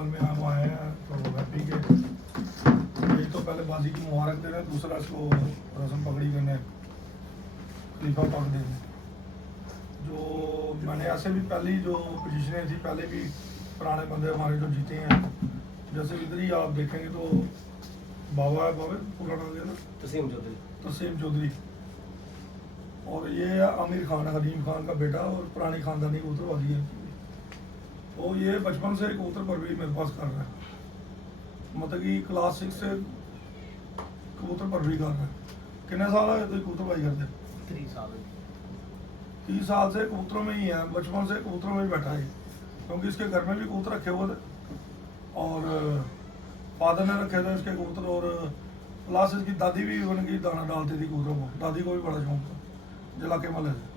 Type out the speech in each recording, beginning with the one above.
साल में हम आए हैं तो हैप्पी के एक तो पहले बाजी की मुबारक देने, दूसरा इसको रस्म पगड़ी करने, खलीफा पग देने। जो मैंने ऐसे भी पहली जो पोजीशनें थी पहले भी पुराने बंदे हमारे जो जीते हैं, जैसे इधर ही आप देखेंगे तो बाबा है, बाबा पूरा नाम है ना, तसीम चौधरी, और ये है आमिर खान, हलीम खान का बेटा और पुरानी खानदानी कबूतरबाजी है। तो ये बचपन से कबूतर पर भी मेरे पास कर रहा है, मतलब कि क्लास 6 से कबूतर पर भी कर रहा है। कितने साल है तो कबूतरबाजी करते? 30 साल से कबूतरों में ही है, बचपन से कबूतरों में ही बैठा है, क्योंकि इसके घर में भी कबूतर रखे हुए थे और फादर ने रखे थे इसके कबूतर, और प्लस इसकी दादी भी उनकी दाना डालती थी कबूतरों को, दादी को भी बड़ा शौक था जला के मले से।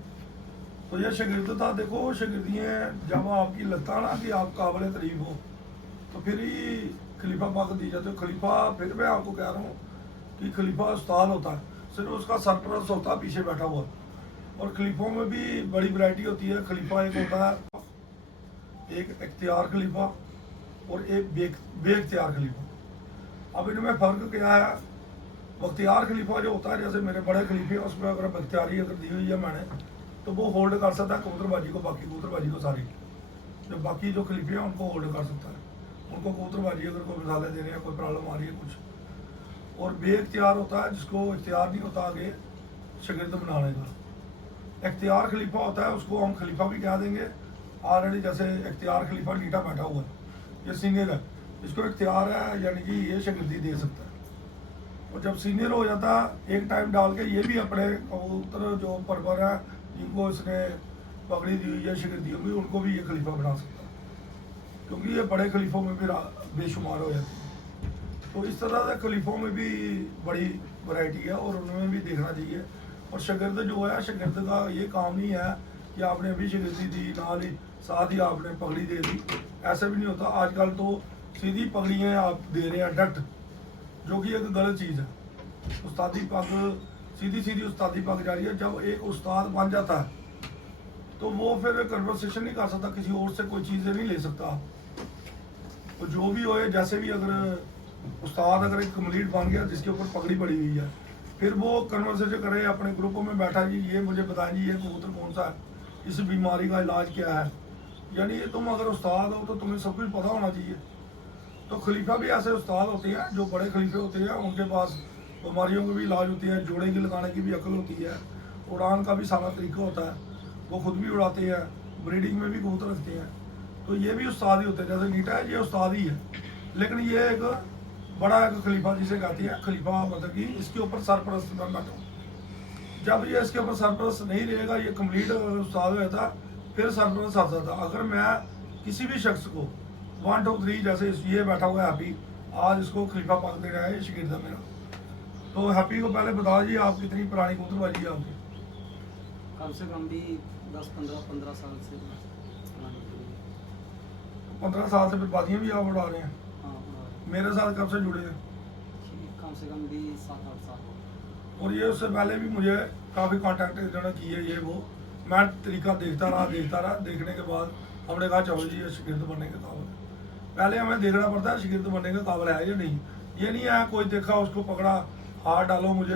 तो ये शागिर्द था। देखो शागिर्दियाँ जब आपकी लगता ना कि आप काबिल तारीफ हो तो फिर ही खलीफा पाक दी जाती है। खलीफा, फिर मैं आपको कह रहा हूँ कि खलीफा उस्ताद होता है, सिर्फ उसका सरपरस्त होता है पीछे बैठा हुआ। और खलीफों में भी बड़ी वैरायटी होती है। खलीफा एक होता है, एक इख्तियार खलीफा और एक बेख्तियार खलीफा। अब इनमें फ़र्क क्या है? बख्तियार खलीफा जो होता है, जैसे मेरे बड़े खलीफे हैं, उसमें अगर बख्तियारी अगर दी हुई है मैंने, तो वो होल्ड कर सकता है कबूतरबाजी को, बाकी कबूतरबाजी को सारी। जो बाकी जो खलीफे हैं उनको होल्ड कर सकता है, उनको कबूतरबाजी अगर कोई मिसालें दे रहे हैं, कोई प्रॉब्लम आ रही है कुछ। और बेख्तियार होता है जिसको इख्तियार नहीं होता आगे शागिर्द बनाने का। इख्तियार खलीफा होता है, उसको हम खलीफा भी कह देंगे ऑलरेडी। जैसे इख्तियार खलीफा नीटा बैठा हुआ है, ये सीनियर है, इसको इख्तियार है, यानी कि ये शागिर्दी दे सकता है। और जब सीनियर हो जाता एक टाइम डाल के, ये भी अपने कबूतर जो परवर है जिनको इसने पगड़ी दी हुई है शागिर्दी होगी, उनको भी ये खलीफा बना सकता है, क्योंकि ये बड़े खलीफों में भी बेशुमार हो जाती है। तो इस तरह से खलीफों में भी बड़ी वैरायटी है और उनमें भी देखना चाहिए। और शागिर्द जो है, शागिर्द का ये काम नहीं है कि आपने अभी शागिर्दी दी नाल ही साथ ही आपने पगड़ी दे दी, ऐसा भी नहीं होता। आजकल तो सीधी पगड़ियाँ आप दे रहे हैं डायरेक्ट, जो कि एक गलत चीज़ है। उस्तादी पग, सीधी सीधी उस्तादी पग जा रही है। जब एक उस्ताद बन जाता है तो वो फिर कन्वर्सेशन नहीं कर सकता, किसी और से कोई चीज़ें नहीं ले सकता। तो जो भी होए, जैसे भी अगर उस्ताद अगर एक कम्प्लीट बन गया जिसके ऊपर पगड़ी पड़ी हुई है, फिर वो कन्वर्सेशन करे अपने ग्रुपों में बैठा, जी ये मुझे बताएं जी ये कबूतर कौन सा है, इस बीमारी का इलाज क्या है। यानी तुम अगर उस्ताद हो तो तुम्हें सब कुछ पता होना चाहिए। तो खलीफा भी ऐसे उस्ताद होते हैं, जो बड़े खलीफे होते हैं, उनके पास बीमारियों की भी इलाज होती है, जोड़े की लगाने की भी अकल होती है, उड़ान का भी सारा तरीका होता है, वो खुद भी उड़ाते हैं, ब्रीडिंग में भी कबूतर रखते हैं। तो ये भी उस्ताद ही होते हैं। जैसे नीटा है, ये उस्ताद ही है, लेकिन ये एक बड़ा एक खलीफा जिसे कहती है, खलीफा मतलब कि इसके ऊपर सरपरस्त मैं बैठा हूँ। जब ये इसके ऊपर सरपरस्त नहीं रहेगा, ये कम्प्लीट उस्ताद हो जाता, फिर सरपरस्त आ जाता। अगर मैं किसी भी शख्स को 1 2 3, जैसे ये बैठा हुआ है हैप्पी, आज इसको खलीफा पाक दे रहा है, ये शागिर्द है मेरा। तो हैप्पी को पहले बता दीजिए आप कितनी पुरानी कबूतरबाजी है आपकी? कम से कम भी 10-15 साल से। 15 साल से फिर बाजियाँ भी आप उड़ा रहे हैं। हाँ, मेरे साथ कब से जुड़े हैं? कम से कम भी 7-8 साल। और ये उससे पहले भी मुझे काफ़ी कांटेक्ट इन्होंने किए, ये वो मैं तरीका देखता रहा। देखने के बाद हमने कहा चलो जी ये शागिर्द बनने के काबिल है। पहले हमें देखना पड़ता है शागिर्द बनने के काबिल है या नहीं। ये नहीं है कोई देखा उसको पकड़ा, हार डालो मुझे,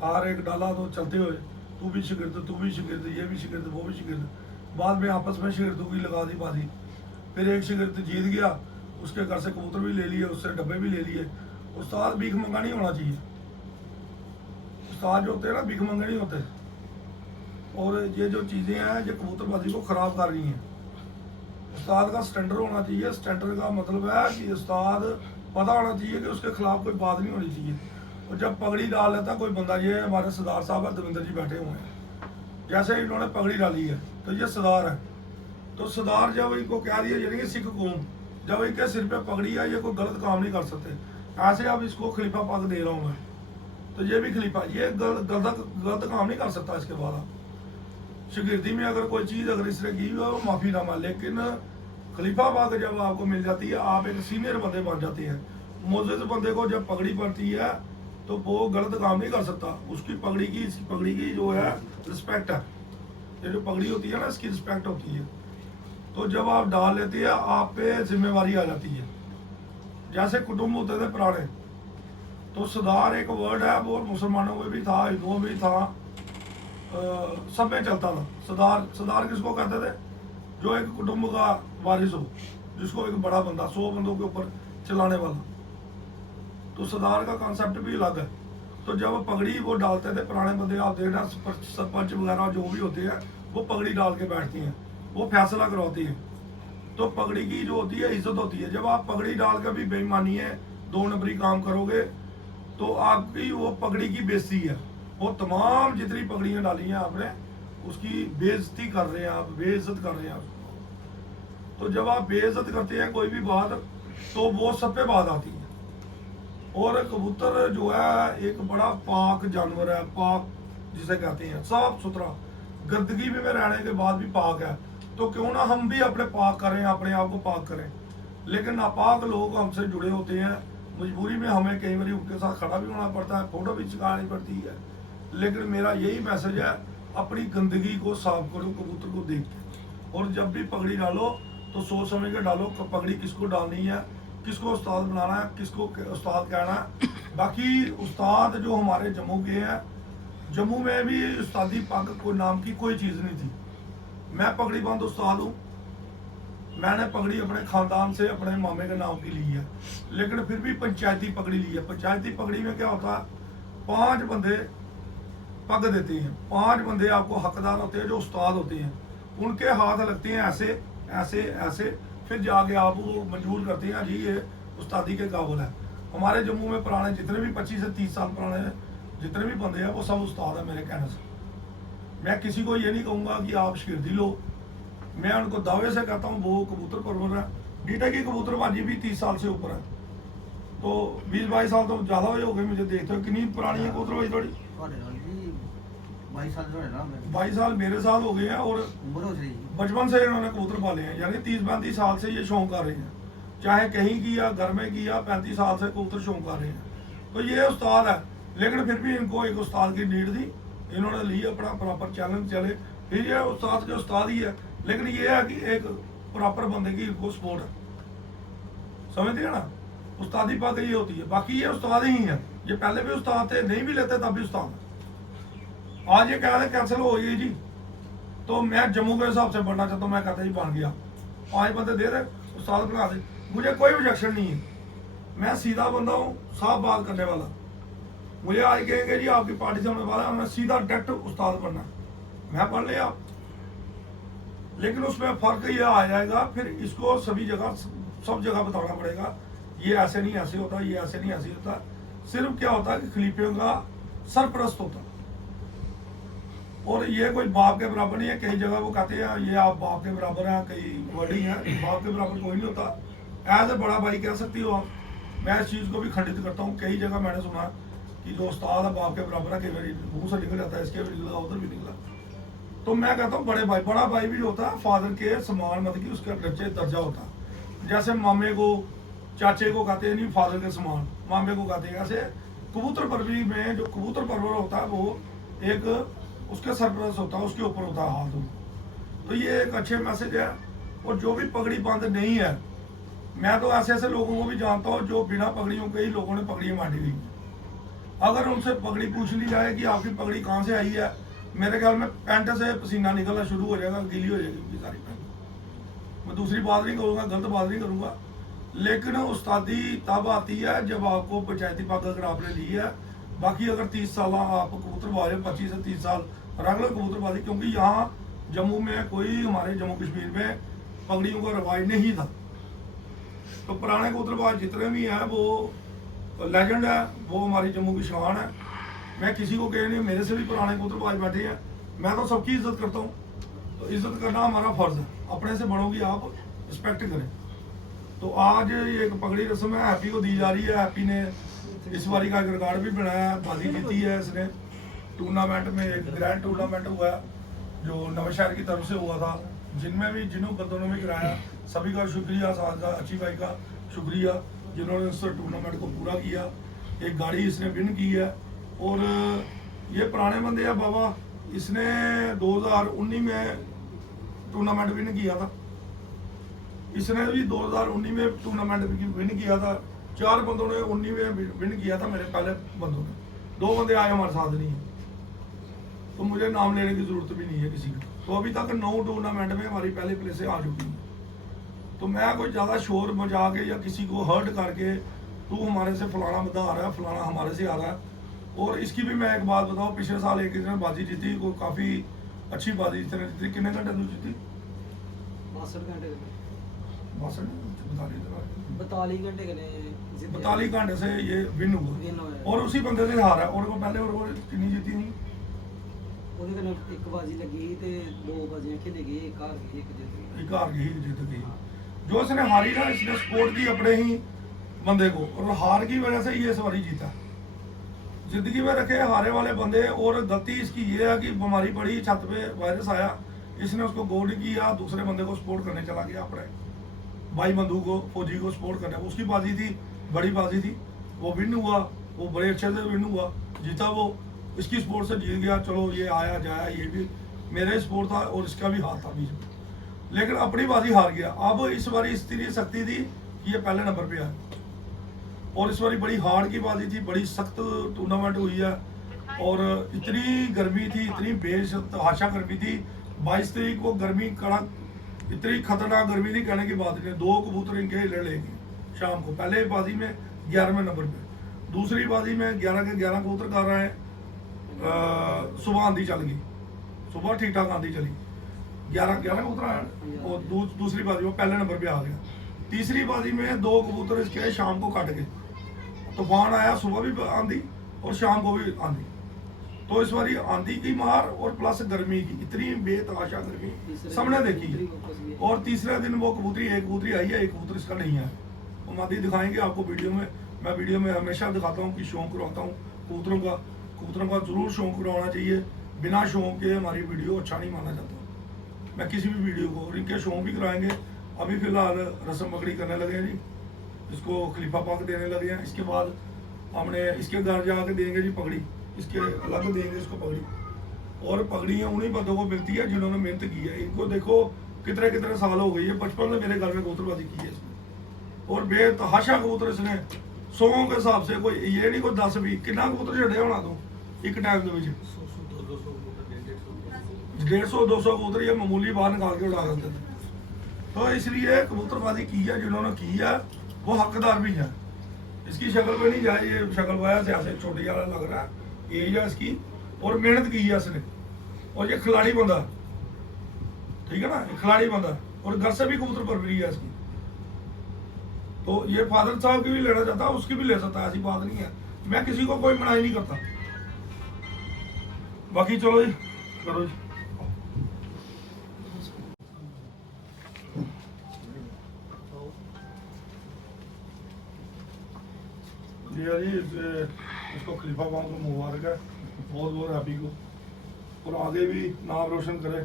हार एक डाला तो चलते हुए तू भी शागिर्द, ये भी शागिर्द, वो भी शागिर्द। बाद में आपस में शागिर्दों की लगा दी बाजी। फिर एक शागिर्द जीत गया, उसके घर से कबूतर भी ले लिए, उससे डब्बे भी ले लिए। उस्ताद भीख मंगा नहीं होना चाहिए। उस्ताद जो होते हैं ना, भीख मंगे नहीं होते। और ये जो चीज़ें हैं ये कबूतरबाजी को ख़राब कर रही हैं। उस्ताद का स्टैंडर्ड होना चाहिए। स्टैंडर्ड का मतलब है कि उस्ताद पता होना चाहिए कि उसके खिलाफ कोई बात नहीं होनी चाहिए। और जब पगड़ी डाल लेता कोई बंदा, ये हमारे सरदार साहब है दविंदर जी बैठे हुए हैं, जैसे इन्होंने पगड़ी डाली है तो ये सरदार है। तो सरदार जब इनको कह दिया, यानी कि सिख कौम, जब इनके सिर पे पगड़ी है, ये कोई गलत काम नहीं कर सकते। ऐसे अब इसको खलीफा पग दे रहा हूँ मैं, तो ये भी खलीफा, ये गलत काम नहीं कर सकता। इसके बाद शागिर्दी में अगर कोई चीज़ अगर इसने की हो वो माफ़ीनामा, लेकिन खलीफा पग जब आपको मिल जाती है, आप एक सीनियर बंदे बन जाते हैं। मोअज़्ज़ज़ बंदे को जब पगड़ी पड़ती है तो वो गलत काम नहीं कर सकता। उसकी पगड़ी की जो है रिस्पेक्ट है, ये जो पगड़ी होती है ना, इसकी रिस्पेक्ट होती है। तो जब आप डाल लेती है आप पे जिम्मेवारी आ जाती है। जैसे कुटुंब होते थे पुराने, तो सरदार एक वर्ड है, वो मुसलमानों में भी था, हिंदुओं में भी था, सब में चलता था। सरदार, सरदार किसको कहते थे? जो एक कुटुंब का वारिस हो, जिसको एक बड़ा बंदा 100 बंदों के ऊपर चलाने वाला। तो सरदार का कॉन्सेप्ट भी अलग है। तो जब पगड़ी वो डालते थे पुराने बंदे, आप देखना सरपंच वगैरह जो भी होते हैं वो पगड़ी डाल के बैठती हैं, वो फैसला करवाती हैं। तो पगड़ी की जो होती है इज्जत होती है। जब आप पगड़ी डाल कर भी बेईमानी है, 2 नंबरी काम करोगे तो आपकी वो पगड़ी की बेइज्जती है। वो तमाम जितनी पगड़ियाँ डाली हैं आपने, उसकी बेइज्जती कर रहे हैं आप, बेइज्जत कर रहे हैं आप। तो जब आप बेइज्जत करते हैं कोई भी बात, तो वो सब पे बात आती है। और कबूतर जो है एक बड़ा पाक जानवर है, पाक जिसे कहते हैं, साफ सुथरा, गंदगी में रहने के बाद भी पाक है। तो क्यों ना हम भी अपने पाक करें, अपने आप को पाक करें। लेकिन नापाक लोग हमसे जुड़े होते हैं, मजबूरी में हमें कई बार उनके साथ खड़ा भी होना पड़ता है, फोटो भी चिपकानी पड़ती है। लेकिन मेरा यही मैसेज है, अपनी गंदगी को साफ करो कबूतर को देख के। और जब भी पगड़ी डालो तो सोच समझ के डालो, पगड़ी किसको डालनी है, किसको उस्ताद बनाना है, किसको उस्ताद कहना है। बाकी उस्ताद जो हमारे जम्मू के हैं, जम्मू में भी उस्तादी पग कोई नाम की कोई चीज़ नहीं थी। मैं पगड़ी बंद उस्ताद हूँ। मैंने पगड़ी अपने खानदान से अपने मामे के नाम की ली है, लेकिन फिर भी पंचायती पगड़ी ली है। पंचायती पगड़ी में क्या होता है, 5 बंदे पग देते हैं, 5 बंदे आपको हकदार होते हैं जो उस्ताद होते हैं। उनके हाथ लगते हैं ऐसे ऐसे ऐसे, फिर जाके आप वो मंजूर करते हैं जी ये उस्तादी के काबिल है। हमारे जम्मू में पुराने जितने भी 25 से 30 साल पुराने जितने भी बंदे हैं वो सब उस्ताद है मेरे कहने से। मैं किसी को ये नहीं कहूँगा कि आप शिरदी लो, मैं उनको दावे से कहता हूँ वो कबूतर परवर है। डीटा की कबूतरबाजी भी 30 साल से ऊपर है, तो 20-22 साल तो ज़्यादा हो गए मुझे देखते हो। कितनी पुरानी है कबूतरबाजी थोड़ी? 22 साल मेरे साथ हो गए हैं, और बचपन से इन्होंने कबूतर पाले हैं, यानी 30-35 साल से ये शौक कर रहे हैं। चाहे कहीं किया, घर में किया, 35 साल से कबूतर शौक कर रहे हैं। तो ये उस्ताद है, लेकिन फिर भी इनको एक उस्ताद की नीड थी, इन्होंने ली अपना प्रॉपर चैलेंज चले। फिर ये उस्ताद के उस्ताद ही है, लेकिन ये है कि एक प्रॉपर बंदे की इनको सपोर्ट है, समझते हैं ना। उस्तादी पग ये होती है, बाकी ये उस्ताद ही है। ये पहले भी उस्ताद थे, नहीं भी लेते तब भी उस्ताद है। आज ये कह रहे कैंसिल हो गई जी, तो मैं जम्मू के हिसाब से बढ़ना चाहता हूँ, मैं कहता जी बन गया, 5 बंदे दे रहे उस्ताद बना दे, मुझे कोई ऑब्जेक्शन नहीं है। मैं सीधा बंदा हूँ, साफ बात करने वाला। मुझे आज कहेंगे जी आपकी पार्टी से होने वाला है, मैं सीधा डायरेक्ट उस्ताद बनना, मैं पढ़ लिया। लेकिन उसमें फर्क ये आ जाएगा, फिर इसको सभी जगह सब जगह बताना पड़ेगा, ये ऐसे नहीं ऐसे होता, ये ऐसे नहीं ऐसे होता। सिर्फ क्या होता है कि खलीफियों का सरपरस्त होता, और ये कोई बाप के बराबर नहीं है। कई जगह वो कहते हैं ये आप बाप के बराबर हैं, कई वर्डिंग है, बाप के बराबर कोई नहीं होता। एज ए बड़ा भाई कह सकती हो आप, मैं इस चीज़ को भी खंडित करता हूँ। कई जगह मैंने सुना कि जो उस्ताद है बाप के बराबर है, कई बार मुँह से निकल जाता है, इसके भी निकला उधर भी निकला। तो मैं कहता हूँ बड़े भाई, बड़ा भाई भी जो होता है फादर के समान, मतलब कि उसका दर्जा होता है। जैसे मामे को, चाचे को कहते हैं नहीं फादर के समान, मामे को कहते हैं। ऐसे कबूतर परवरी में जो कबूतर परवर होता है वो एक उसके सरपरस्त होता है, उसके ऊपर होता है हाथ। तो ये एक अच्छे मैसेज है। और जो भी पगड़ी बंद नहीं है, मैं तो ऐसे ऐसे लोगों को भी जानता हूँ जो बिना पगड़ियों के ही लोगों ने पगड़ियाँ बांटी हुई। अगर उनसे पगड़ी पूछ ली जाए कि आपकी पगड़ी कहाँ से आई है, मेरे ख्याल में पैंट से पसीना निकलना शुरू हो जाएगा, गीली हो जाएगी उनकी सारी पैंट। मैं दूसरी बात नहीं करूँगा, गलत बात नहीं करूँगा, लेकिन उस्तादी तब आती है जब आपको पंचायती पग अगर आपने ली है। बाकी अगर 30 साल आप कबूतरबाज, 25 से 30 साल रेगुलर कबूतरबाजी, क्योंकि यहाँ जम्मू में कोई, हमारे जम्मू कश्मीर में पगड़ियों का रिवाज नहीं था। तो पुराने कबूतरबाज जितने भी हैं वो लेजेंड है, वो हमारी जम्मू की शान है। मैं किसी को कह नहीं, मेरे से भी पुराने कबूतरबाज बैठे हैं, मैं तो सबकी इज्जत करता हूँ। तो इज्जत करना हमारा फर्ज है, अपने से बड़ों की आप रिस्पेक्ट करें। तो आज ये एक पगड़ी रस्म है, हैप्पी को दी जा रही है। हैप्पी ने इस बारी का रिकॉर्ड भी बनाया, बाजी जीती है इसने। टूर्नामेंट में एक ग्रैंड टूर्नामेंट हुआ जो नवाशहर की तरफ से हुआ था, जिन्हों बंदों ने भी कराया, सभी का शुक्रिया। साजा अच्छी भाई का शुक्रिया जिन्होंने इस टूर्नामेंट को पूरा किया। एक गाड़ी इसने विन की है। और ये पुराने बंदे हैं बाबा, इसने 2019 में टूर्नामेंट विन किया था, इसने भी 2019 में टूर्नामेंट विन किया था। 4 बंदों ने 19 में विन किया था, मेरे पहले बंदों ने। 2 बंदे आए हमारे साथ नहीं है, तो मुझे नाम लेने की जरूरत भी नहीं है किसी की। तो अभी तक 9 टूर्नामेंट में हमारी पहले प्लेसें आ चुकी हैं। तो मैं कोई ज़्यादा शोर मचा के या किसी को हर्ट करके तू हमारे से फलाना बंदा आ रहा है, फलाना हमारे से आ रहा है। और इसकी भी मैं एक बात बताऊँ, पिछले साल एक इसने बाजी जीती, वो काफ़ी अच्छी बाजी इसने जीती। कितने घंटे तू जीती? 62 घंटे 42 घंटे कने 42 घंटे से ये विन हुआ, विन होया। और उसी बंदे से हारा। और को पहले और कितनी जीती नहीं? ਉਹਦੇ ਕਨੇ ਇੱਕ ਬਾਜੀ ਲੱਗੀ ਤੇ 2 ਬਾਜ਼ੀਆਂ ਖੇਡੀ ਗਈ, ਇੱਕ ਹਾਰ ਗਈ, ਇੱਕ ਜਿੱਤ ਗਈ। एक हार गई, जीत गई। जो इसने हारी ना, इसने सपोर्ट की अपने ही बंदे को, और हार की वजह से ये इस बारी जीता। जिंदगी में रखे हारे वाले बंदे। और गलती इसकी ये है कि बीमारी पड़ी, छत पे वायरस आया, इसने उसको गौर नहीं किया, दूसरे बंदे को सपोर्ट करने चला गया अपने भाई बंधु को, फौजी को सपोर्ट करने। उसकी बाजी थी, बड़ी बाजी थी, वो विन हुआ, वो बड़े अच्छे से विन हुआ, जीता वो। इसकी सपोर्ट से जीत गया। चलो ये आया जाया, ये भी मेरे सपोर्ट था और इसका भी हाथ था बीच में, लेकिन अपनी बाजी हार गया। अब इस बारी इतनी सख्ती थी कि ये पहले नंबर पे आया। और इस बारी बड़ी हार्ड की बाजी थी, बड़ी सख्त टूर्नामेंट हुई है। और इतनी गर्मी थी, इतनी बेतहाशा गर्मी थी। 22 तारीख को गर्मी कड़क, इतनी खतरनाक गर्मी थी, कहने की बात नहीं। 2 कबूतर इनके लड़ लेंगे शाम को। पहले बाजी में 11वें नंबर पे, दूसरी बाजी में 11 के 11 कबूतर कर रहे हैं। सुबह आंधी चल गई, सुबह ठीक ठाक आंधी चली, 11 कबूतर आए। और दूसरी बाजी में पहले नंबर पे आ गया। तीसरी बाजी में 2 कबूतर इसके शाम को काट गए। तूफान आया, सुबह भी आंधी और शाम को भी आंधी। तो इस बारी आंधी की मार और प्लस गर्मी की, इतनी बेतहाशा गर्मी सबने देखी है। और तीसरे दिन वो कबूतरी, एक कबूतरी आई है, एक कबूतर इसका नहीं है। वो मादी दिखाएंगे आपको वीडियो में। मैं वीडियो में हमेशा दिखाता हूँ कि शौक करवाता हूँ कबूतरों का। कबूतरों का जरूर शौक करवाना चाहिए, बिना शौक के हमारी वीडियो अच्छा नहीं माना जाता। मैं किसी भी वीडियो को, और इनके शौक भी कराएंगे। अभी फिलहाल रस्म पकड़ी करने लगे हैं जी, इसको खलीफा पाक देने लगे हैं। इसके बाद हमने इसके घर जाके देंगे जी पगड़ी, इसके अलग देंगे इसको पगड़ी। और पगड़ियाँ उन्हीं बंदों को मिलती है जिन्होंने मेहनत की है। इनको देखो कितने कितने साल हो गए, ये बचपन में मेरे घर में कबूतरबाजी की है इसने। और बेतहाशा कबूतर इसने 100 के हिसाब से, कोई ये नहीं कोई 10-20, कितना कबूतर छड़े होना तू एक टाइम के 150-200 कबूतर ये मामूली बाहर निकाल के उड़ा देते थे। तो इसलिए कबूतरबाजी की है जिन्होंने की है, वो हकदार भी है। इसकी शक्ल पे नहीं जाए, ये शक्ल वजह से ऐसे छोटी वाला लग रहा है, एज है इसकी, और मेहनत की है इसने। और ये खिलाड़ी बंदा, ठीक है ना, ये खिलाड़ी बंदा, और घर से भी कबूतर परवरी है इसकी। तो ये फादर साहब की भी लेना चाहता है, उसकी भी ले सकता है, ऐसी बात नहीं है। मैं किसी को कोई मनाही नहीं करता। बाकी चलो जी, करो जी। जी इसको खलीफा पाक को मुबारक है, बहुत बहुत हैप्पी को। और आगे भी नाम रोशन करे,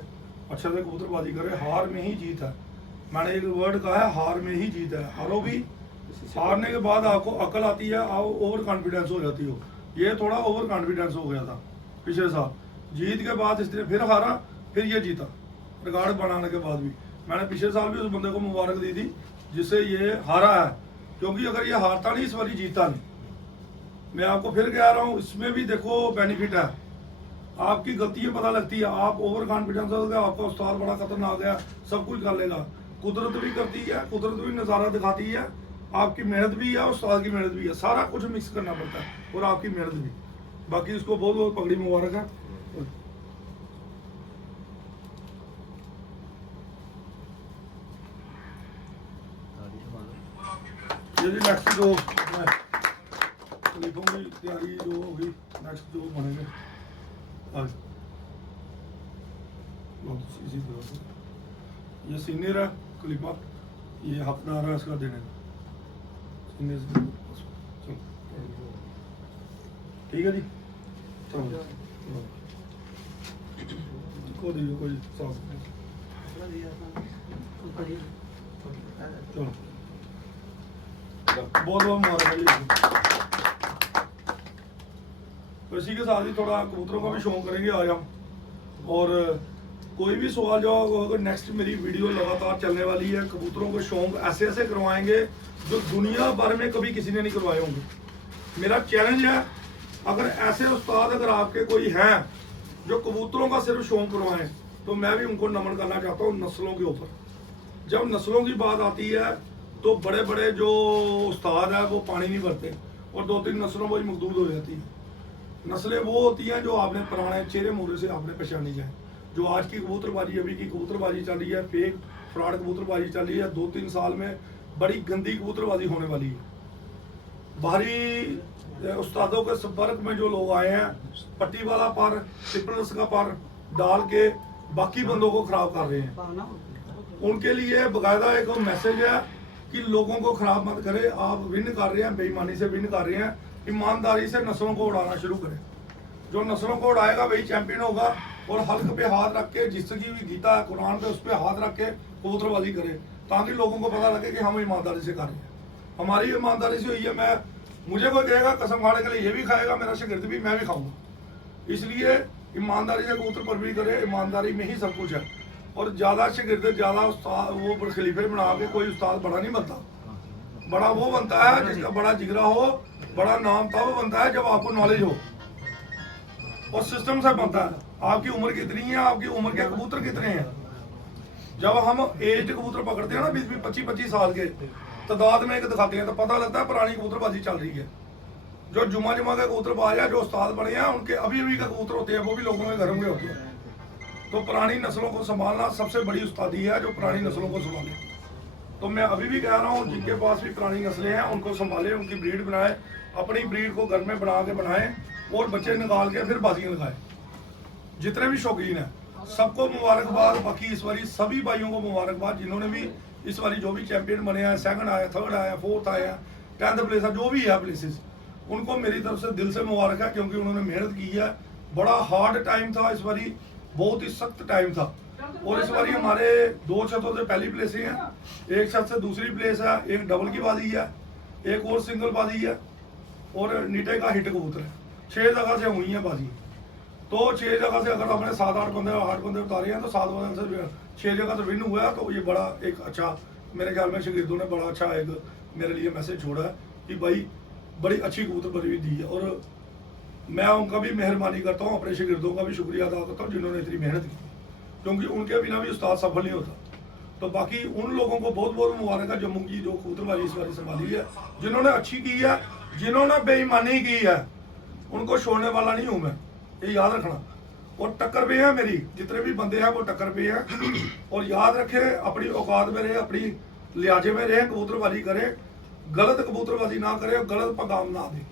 अच्छे से कबूतरबाजी करे। हार में ही जीत है, मैंने एक वर्ड कहा है, हार में ही जीत है। हारो भी, हारने के बाद आपको अकल आती है, आप ओवर कॉन्फिडेंस हो जाती हो। ये थोड़ा ओवर कॉन्फिडेंस हो गया था पिछले साल। जीत के बाद इसने फिर हारा, फिर ये जीता रिकॉर्ड बनाने के बाद भी। मैंने पिछले साल भी उस बंदे को मुबारक दी थी जिससे ये हारा है, क्योंकि अगर ये हारता नहीं इस बारी जीतता नहीं। मैं आपको फिर कह रहा हूँ, इसमें भी देखो बेनिफिट है, आपकी गलतियाँ पता लगती है। आप ओवर कॉन्फिडेंस हो गया, आपका उस्ताद बड़ा खतरनाक गया, सब कुछ कर लेगा। कुदरत भी करती है, कुदरत भी नज़ारा दिखाती है, आपकी मेहनत भी है, उस्ताद की मेहनत भी है, सारा कुछ मिक्स करना पड़ता है, और आपकी मेहनत भी। बाकी इसको बहुत बहुत पगड़ी मुबारक है। ये जी नेक्स्ट जो खलीफों की तैयारी जो होगी, नेक्स्ट जो बनेंगे आज इसी तरह से। ये सीनियर है खलीफा, ये हकदार है इसका देने का। सीनियर चलो ठीक है जी, चलो को दीजिए कोई साफ। चलो बहुत बहुत मुबारक जी। तो इसी के साथ ही थोड़ा कबूतरों का भी शौक करेंगे आज हम। और कोई भी सवाल जवाब होगा, नेक्स्ट मेरी वीडियो लगातार चलने वाली है। कबूतरों को शौक ऐसे ऐसे करवाएंगे जो दुनिया भर में कभी किसी ने नहीं करवाए होंगे। मेरा चैलेंज है, अगर ऐसे उस्ताद अगर आपके कोई हैं जो कबूतरों का सिर्फ शौक करवाएं, तो मैं भी उनको नमन करना चाहता हूँ नस्लों के ऊपर। जब नस्लों की बात आती है तो बड़े बड़े जो उस्ताद है वो पानी नहीं भरते और 2-3 नस्लों वही मखदूद हो जाती है। नस्लें वो होती हैं जो आपने पुराने चेहरे मोहरे से आपने पहचानी जाए। जो आज की कबूतरबाजी, अभी की कबूतरबाजी चल रही है, फेक फ्रॉड कबूतरबाजी चल रही है, 2-3 साल में बड़ी गंदी कबूतरबाजी होने वाली है। बाहरी उस्तादों के संपर्क में जो लोग आए हैं, पट्टी वाला पर, ट्रिपल्स का पर डाल के बाकी बंदों को खराब कर रहे हैं। उनके लिए बाकायदा एक मैसेज है कि लोगों को खराब मत करें। आप विन कर रहे हैं, बेईमानी से विन कर रहे हैं, ईमानदारी से नस्लों को उड़ाना शुरू करें। जो नस्लों को उड़ाएगा वही चैंपियन होगा। और हल्क पे हाथ रख के, जिसकी भी गीता है कुरान पे, उस पर हाथ रख के कबूतरबाजी करें, ताकि लोगों को पता लगे कि हम ईमानदारी से कर रहे हैं। हमारी ईमानदारी से हुई है। मुझे कोई कहेगा कसम खाने के लिए ये भी खाएगा, मेरा शिगिर्द भी, मैं भी खाऊंगा। इसलिए ईमानदारी से कबूतर परवरी करे, ईमानदारी में ही सब कुछ है। और ज़्यादा शिगिर्द, ज़्यादा उस्ताद, वो खलीफे बना के कोई उस्ताद बड़ा नहीं बनता। बड़ा वो बनता है जिसका बड़ा जिगरा हो, बड़ा नाम तब बनता है जब आपको नॉलेज हो और सिस्टम से बनता है। आपकी उम्र कितनी है, आपकी उम्र के कबूतर कितने हैं। जब हम एज कबूतर पकड़ते हैं ना 20-20, 25-25 साल के तादाद में एक दिखाते हैं, तो पता लगता है पुरानी कबूतरबाजी चल रही है। जो जुमा के कबूतरबाज है, जो उस्ताद बने हैं, उनके अभी अभी के कबूतर होते हैं, वो भी लोगों के घरों में होते हैं। तो पुरानी नस्लों को संभालना सबसे बड़ी उस्तादी है, जो पुरानी नस्लों को संभाले। तो मैं अभी भी कह रहा हूँ, जिनके पास भी पुरानी नस्लें हैं उनको संभालें, उनकी ब्रीड बनाए, अपनी ब्रीड को घर में बना के बनाएं और बच्चे निकाल के फिर बाजियाँ लगाएं। जितने भी शौकीन हैं सबको मुबारकबाद। बाकी इस बारी सभी भाइयों को मुबारकबाद जिन्होंने भी इस बारी जो भी चैंपियन बने हैं, सेकंड आया, थर्ड आया, फोर्थ आया, 10th प्लेस है, जो भी है प्लेसेस, उनको मेरी तरफ से दिल से मुबारक है, क्योंकि उन्होंने मेहनत की है। बड़ा हार्ड टाइम था इस बारी, बहुत ही सख्त टाइम था। और इस बारी हमारे 2 छतों से पहली प्लेसें हैं, एक छत से दूसरी प्लेस है, एक डबल की बाजी है, एक और सिंगल बाजी है और नीटे का हिट कबूतर है। 6 जगह से हुई है बाजी। तो 6 जगह से अगर हमने 7-8 बंदे 8 बंदे उतारे हैं, तो 7 बंदे से 6 जगह से विन हुआ है। तो ये बड़ा एक अच्छा, मेरे ख्याल में शागिर्दों ने बड़ा अच्छा एक मेरे लिए मैसेज छोड़ा है कि भाई बड़ी अच्छी कबूतरबाजी दी है। और मैं उनका भी मेहरबानी करता हूँ, अपने शागिर्दों का भी शुक्रिया अदा करता हूँ जिन्होंने इतनी मेहनत की, क्योंकि उनके बिना भी उस्ताद सफल नहीं होता। तो बाकी उन लोगों को बहुत बहुत मुबारक है जम्मू की जो कबूतरबाजी इस बार संभाली है, जिन्होंने अच्छी की है, जिन्होंने बेईमानी की है, उनको छोड़ने वाला नहीं हूँ मैं, ये याद रखना। और टक्कर पे है मेरी, जितने भी बंदे हैं वो टक्कर पे हैं। और याद रखें, अपनी औकात में रहे, अपनी लिहाजे में रहे, कबूतरबाजी करें, गलत कबूतरबाजी ना करें और गलत पैगाम ना दें।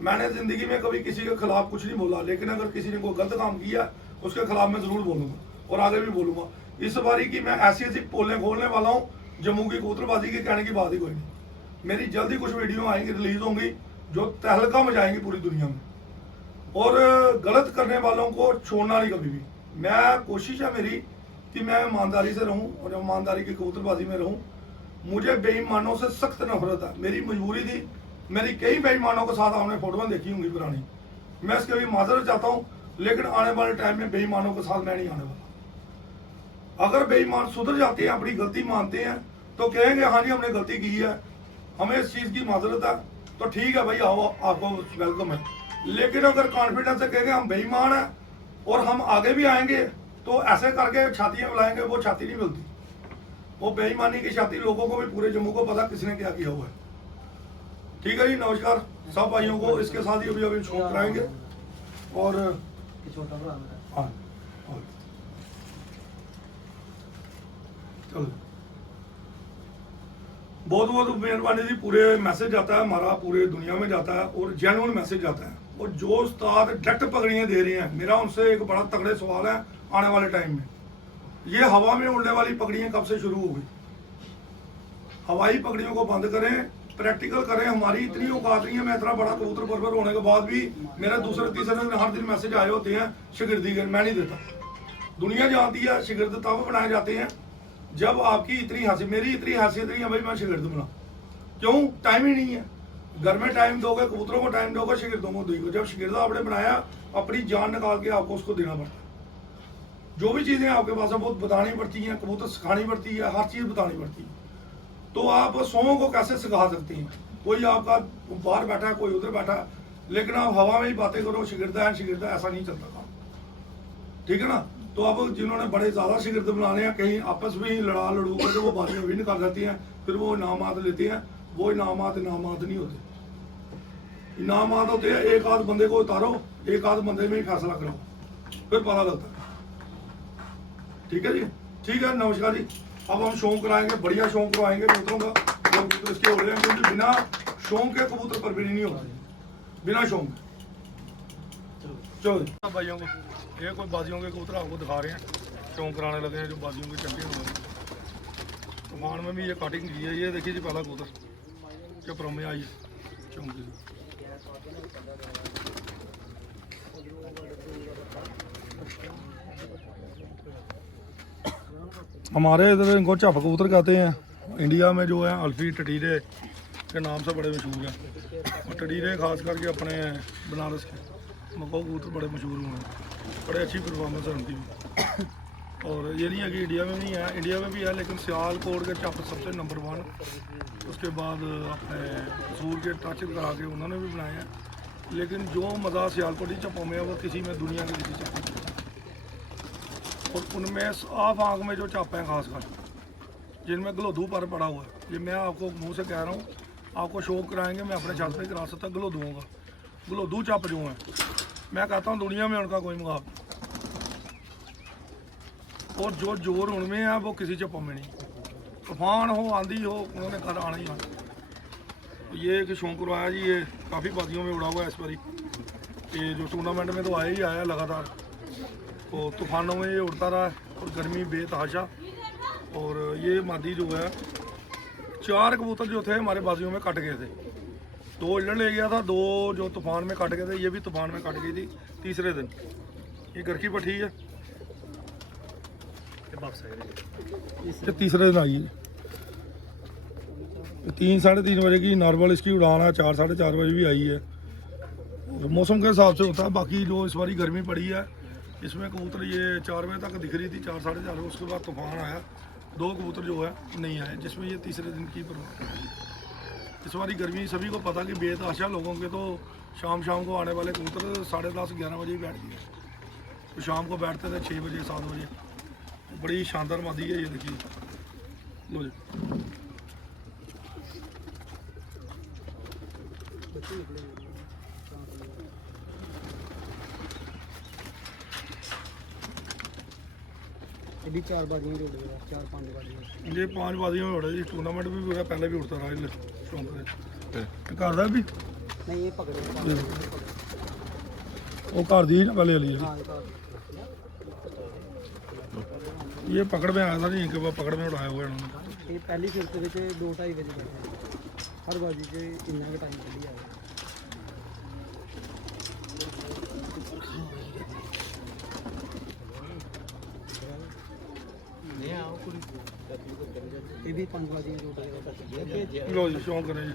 मैंने जिंदगी में कभी किसी के खिलाफ कुछ नहीं बोला, लेकिन अगर किसी ने कोई गलत काम किया उसके खिलाफ मैं जरूर बोलूंगा और आगे भी बोलूंगा। इस बारी की मैं ऐसी ऐसी पोलें खोलने वाला हूँ, जम्मू की कबूतरबाजी की कहने की बात ही कोई नहीं। मेरी जल्दी कुछ वीडियो आएंगी, रिलीज होंगी, जो तहलका मचाएंगी पूरी दुनिया में। और गलत करने वालों को छोड़ना नहीं कभी भी। मैं कोशिश है मेरी कि मैं ईमानदारी से रहूं और ईमानदारी की कबूतरबाजी में रहूं। मुझे बेईमानों से सख्त नफरत है, मेरी मजबूरी थी। मेरी कई बेईमानों के साथ आपने फोटोएं देखी होंगी पुरानी, मैं इसके भी माजरत चाहता हूं, लेकिन आने वाले टाइम में बेईमानों के साथ मैं नहीं आने वाला। अगर बेईमान सुधर जाते हैं, अपनी गलती मानते हैं, तो कहेंगे हाँ जी हमने गलती की है, हमें इस चीज़ की माजरत है, तो ठीक है भाई आओ, आपको वेलकम है। लेकिन अगर कॉन्फिडेंस से कहेंगे हम बेईमान हैं और हम आगे भी आएंगे, तो ऐसे करके छातियाँ बुलाएंगे, वो छाती नहीं मिलती। वो बेईमानी की छाती लोगों को भी, पूरे जम्मू को पता किसने क्या किया हुआ है। ठीक है जी, नमस्कार सब भाइयों को। इसके साथ ही अभी अभी शो कराएंगे और हाँ चलो, बहुत बहुत मेहरबानी जी। पूरे मैसेज जाता है हमारा, पूरे दुनिया में जाता है और जेन्युइन मैसेज जाता है। और जो उस्ताद डायरेक्ट पगड़ियाँ दे रहे हैं, मेरा उनसे एक बड़ा तगड़े सवाल है आने वाले टाइम में, ये हवा में उड़ने वाली पगड़ियाँ कब से शुरू हो गई? हवाई पगड़ियों को बंद करें, प्रैक्टिकल करें। हमारी इतनी औकात नहीं है, मैं इतना बड़ा कबूतर परवर होने के बाद भी मेरे दूसरे तीसरे दिन हर दिन मैसेज आए होते हैं शिगिर्दी के, मैं नहीं देता। दुनिया जानती है शिगिर्द तब बनाए जाते हैं जब आपकी इतनी हैसियत, मेरी इतनी हैसियत नहीं है भाई मैं शिगिर्द बना। क्यों? टाइम ही नहीं है। घर में टाइम दोगे, कबूतरों को टाइम दोगे, शिगिर्दों को दोगे। जब शिगिर्द आपने बनाया, अपनी जान निकाल के आपको उसको देना पड़ता है। जो भी चीज़ें आपके पास है वो बतानी पड़ती हैं, कबूतर सिखानी पड़ती है, हर चीज़ बतानी पड़ती है। तो आप 100 को कैसे सिखा सकते हैं? कोई आपका बाहर बैठा है, कोई उधर बैठा है, लेकिन आप हवा में ही बातें करो, शिगिर्दा है शिगिर्दा, ऐसा नहीं चलता काम, ठीक है ना। तो अब जिन्होंने बड़े ज़्यादा शिगिर्द बनाने हैं, कहीं आपस में ही लड़ा लड़ू करके वो बाजियाँ भी निकाल जाती हैं, फिर वो इनामात लेते हैं। वो इनामात नहीं होते। इनामात होते हैं एक आध बंदे को उतारो, एक आध बंदे में ही फैसला करो, फिर पता लगता है। ठीक है जी, ठीक है, नमस्कार जी। अब हम शौक कराएंगे, बढ़िया शौक करवाएंगे कबूतरों का। जो कबूतर इसके हो रहे हैं, क्योंकि बिना शौक के कबूतर पर भी नहीं होता, बिना शौक। चलो जी भाइयों को, ये कोई बाजियों के कबूतर आपको दिखा रहे हैं, शौक कराने लगे हैं, जो बाजियों के चैंपियन हुए हैं। तूफान में भी ये काटिंग की है। ये देखिए जी पहला कबूतर चपरों में आई है शौक की। हमारे इधर इनको चप कबूतर कहते हैं। इंडिया में जो है अल्फी टटीरे के नाम से बड़े मशहूर हैं। और टटीरे खास करके अपने बनारस के मको कबूतर बड़े मशहूर हुए हैं, बड़े अच्छी परफॉर्मेंस है उनकी भी। और ये नहीं है कि इंडिया में नहीं है, इंडिया में भी है, लेकिन सियालकोट के चप सबसे नंबर 1। उसके बाद अपने कसूर के टच करा के उन्होंने भी बनाए हैं, लेकिन जो मज़ा सियालकोटी चप्पों में है वो किसी में दुनिया के किसी चप्पों में। और उनमें साफ आँख में जो चप हैं खासकर, जिनमें गलोदू पर पड़ा हुआ है, ये मैं आपको मुंह से कह रहा हूँ, आपको शौक कराएंगे, मैं अपने छत पे करा सकता गलोदुओं का। गलोदू चप जो हैं, मैं कहता हूँ दुनिया में उनका कोई मुकाबला, और जो जोर उनमें है वो किसी चप्पों में नहीं। तूफान हो, आंधी हो, उन्होंने घर आना ही आना। तो ये एक शौक करवाया जी, ये काफ़ी बाजियों में उड़ा हुआ है इस बारी। ये जो टूर्नामेंट में तो आया ही आया लगातार, तो तूफानों में ये उड़ता रहा है, और गर्मी बेतहाशा। और ये मादी जो है, 4 कबूतर जो थे हमारे बाजियों में कट गए थे। 2 इधर ले गया था, 2 जो तूफान में कट गए थे, ये भी तूफान में कट गई थी तीसरे दिन। ये घर की पट्टी है, ये तीसरे दिन आई है। 3 साढ़े 3 बजे की नॉर्मल इसकी उड़ान है, 4 साढ़े 4 बजे भी आई है। मौसम के हिसाब से होता है। बाकी जो इस बारी गर्मी पड़ी है, इसमें कबूतर ये 4 बजे तक दिख रही थी, 4 साढ़े 4 बजे। उसके बाद तूफान आया, 2 कबूतर जो है नहीं आए, जिसमें ये तीसरे दिन की परवाह। इस बारी गर्मी सभी को पता कि बेतहाशा लोगों के, तो शाम को आने वाले कबूतर 10:30 11 बजे ही बैठ गए। तो शाम को बैठते थे 6 बजे 7 बजे। बड़ी शानदार मादी है ये, देखिए लो जी। ये भी 4 बाजियां जोड़ रहे हैं, 4-5 बाजियां। ये 5 बाजियों में उड़ा जी। टूर्नामेंट भी हुआ, पहले भी उड़ता रहा शौक से। घर का भी नहीं, ये पकड़े वो घर दी ना पहले वाली। हाँ, ये पकड़ में आया था नहीं, कि पकड़ में उड़ाया हुआ इन्होंने। ये पहली फिरते में 2-2:30 बजे बैठे, हर बाजी से इन्ना टाइम चली आया। ये भी 5 बाजियां जोड़ रहे हैं। लो जी, शौक करें जी।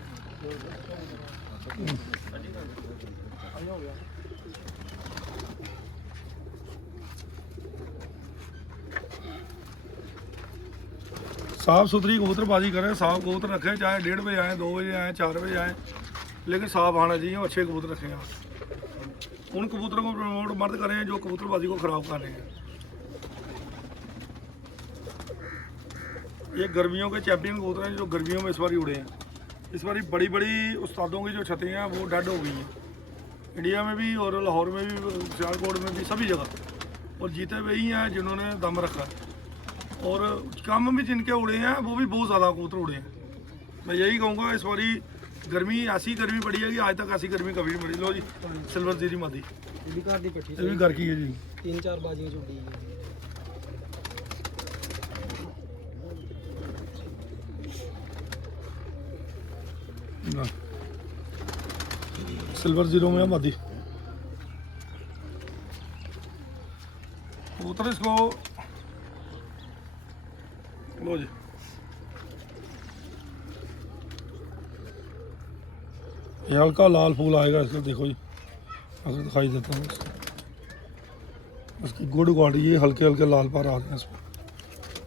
साफ सुथरी कबूतरबाजी करें, साफ कबूतर रखें, चाहे 1:30 बजे आए, 2 बजे आए, 4 बजे आए, लेकिन साफ आना चाहिए, अच्छे कबूतर रखें आप। उन कबूतरों को प्रमोट मत करें जो कबूतरबाजी को ख़राब कर रहे हैं। ये गर्मियों के चैंपियन कबूतर हैं जो गर्मियों में इस बार उड़े हैं। इस बार बड़ी बड़ी उस्तादों की जो छतें हैं वो डेड हो गई हैं, इंडिया में भी और लाहौर में भी, सियालकोट में भी, सभी जगह। और जीते हुए ही हैं जिन्होंने दम रखा। और कम भी जिनके उड़े हैं वो भी बहुत ज़्यादा कबूतर उड़े हैं। मैं यही कहूँगा, इस बारी गर्मी, ऐसी गर्मी पड़ी है कि आज तक ऐसी गर्मी कभी नहीं पड़ी। लो जी, सिल्वर जीरी मादी, ये भी घर की पट्टी, ये भी घर की है जी। 3-4 बाजियां जोड़ी हैं। सिल्वर जीरो में मादी कबूतर। इसको लो जी, ये हल्का लाल फूल आएगा इसका, देखो जी, अगर दिखाई देता हूँ। उसकी गुड क्वालिटी, ये हल्के हल्के लाल पार आ रहे हैं इसमें,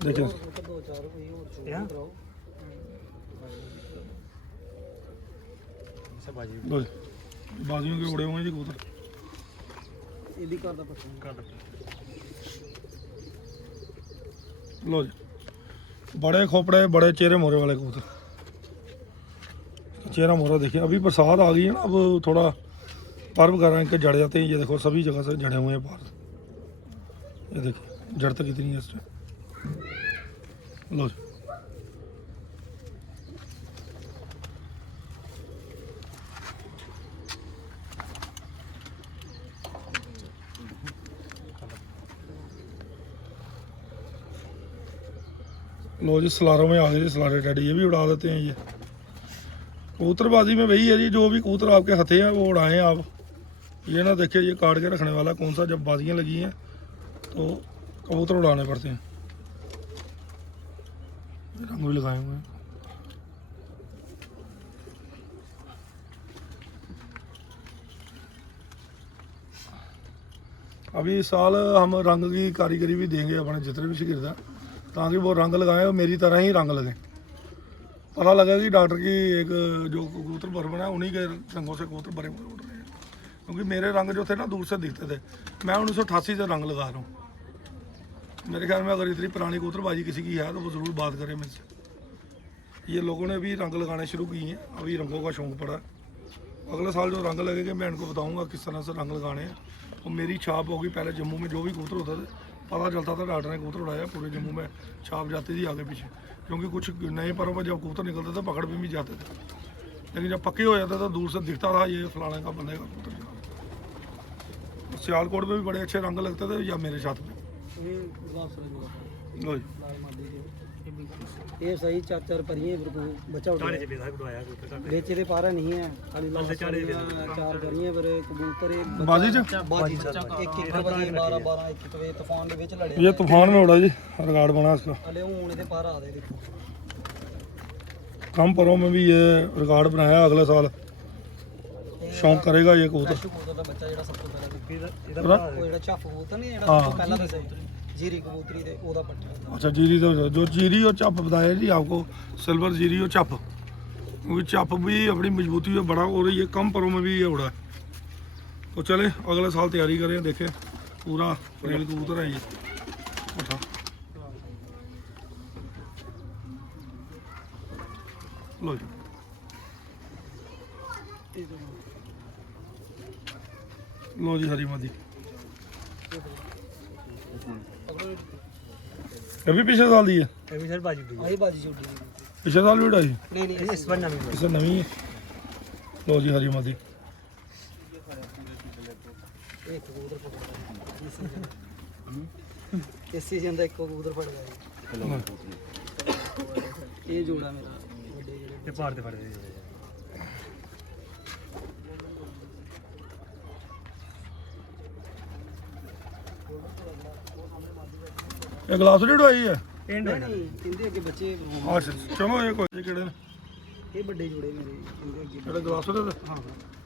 देखिए। दो चार कोई और छोड़ कराओ। लो जी, बाजियों के उड़े हुए हैं जी कबूतर। ये भी करदा पसंद कर। लो जी, बड़े खोपड़े बड़े चेहरे मोहरे वाले कबूतर, चेहरा मोहरा देखिए। अभी बरसात आ गई है ना, अब थोड़ा पर वगैरह इनके जड़ जाते हैं। ये देखो सभी जगह से जड़े हुए हैं पर, ये देखिए जड़ तो कितनी है इस टाइम। लो जी, लो जी, सलारों में आ गए जी सलारे डैडी, ये भी उड़ा देते हैं। ये कबूतरबाजी में वही है जी, जो भी कबूतर आपके हथे हैं वो उड़ाएं आप। ये ना देखिए ये काट के रखने वाला कौन सा, जब बाजियाँ लगी हैं तो कबूतर उड़ाने पड़ते हैं। रंग भी लगाए हुए हैं। अभी इस साल हम रंग की कारीगरी भी देंगे अपने जितने भी शागिर्द हैं, ताकि वो रंग लगाएं और मेरी तरह ही रंग लगे। पता लगा कि डॉक्टर की एक जो कबूतर भर बना है उन्हीं के रंगों से कबूतर भरे हुए उड़ रहे हैं। क्योंकि मेरे रंग जो थे ना दूर से दिखते थे, मैं 1988 से रंग लगा रहा हूँ। मेरे ख्याल में अगर इतनी पुरानी कबूतरबाजी किसी की है तो वो ज़रूर बात करें मुझसे। ये लोगों ने भी रंग लगाने शुरू किए हैं, अभी रंगों का शौक़ पड़ा है। अगले साल जो रंग लगेंगे मैं इनको बताऊँगा किस तरह से रंग लगाने हैं। और मेरी छाप होगी। पहले जम्मू में जो भी कबूतर होता था पता चलता था डॉक्टर ने कबूतर उड़ाया, पूरे जम्मू में छाप जाती थी आगे पीछे। क्योंकि कुछ नए परों पर जब कबूतर निकलते थे पकड़ भी जाते थे, लेकिन जब पक्के हो जाते थे दूर से दिखता था ये फलाने का बंदे का कबूतर। सियालकोट में भी बड़े अच्छे रंग लगते थे या मेरे साथ में। लो जी, ये सही चार चार परिये बच्चा उठा बेचे दे पारा नहीं है, खाली चार परिये पर कबूतर एक बाजी च बाजी एक एक बजे 12 12 एक एक बजे तूफान के विच लड़े। ये तूफान में उड़ा जी, रिकॉर्ड बना इसका। अले हुन दे पारा आ दे देखो, कम परों में भी ये रिकॉर्ड बनाया। अगले साल शौक करेगा ये कबूतर। कबूतर दा बच्चा जेड़ा सब तो पहला हाँ। वो जेड़ा चफ कबूतर नहीं जेड़ा सब तो पहला दसे जीरी कबूतरी दे ओदा पट्टा। अच्छा, जीरी तो जो जीरी और चप बताया जी आपको, सिल्वर जीरी और चप, क्योंकि चप भी अपनी मजबूती में बड़ा और ये कम परों में भी ये उड़ा है। तो चले अगले साल तैयारी करें, देखें पूरा रेल कबूतर है ये। उठा लो जी, लो जी हरी मादी। अभी पिछले साल दी है, अभी सर बाजी आई बाजी छोटी पिछले साल भी उड़ाई, नहीं नहीं इस बार नवी इसे नवी है। लो जी हरी मादी। एक कबूतर पकड़ा इस सीजन का एक कबूतर पड़ गया। ये जोड़ा मेरा ये पार ते पड़ गया। ये ग्लास उड़ी उड़ाई है। नहीं इनके अगे बच्चे अच्छा चलो ये कोई केड़े ने ये बड़े जोड़े मेरे इनके अगे जेड़ा ग्लास उड़े दा हां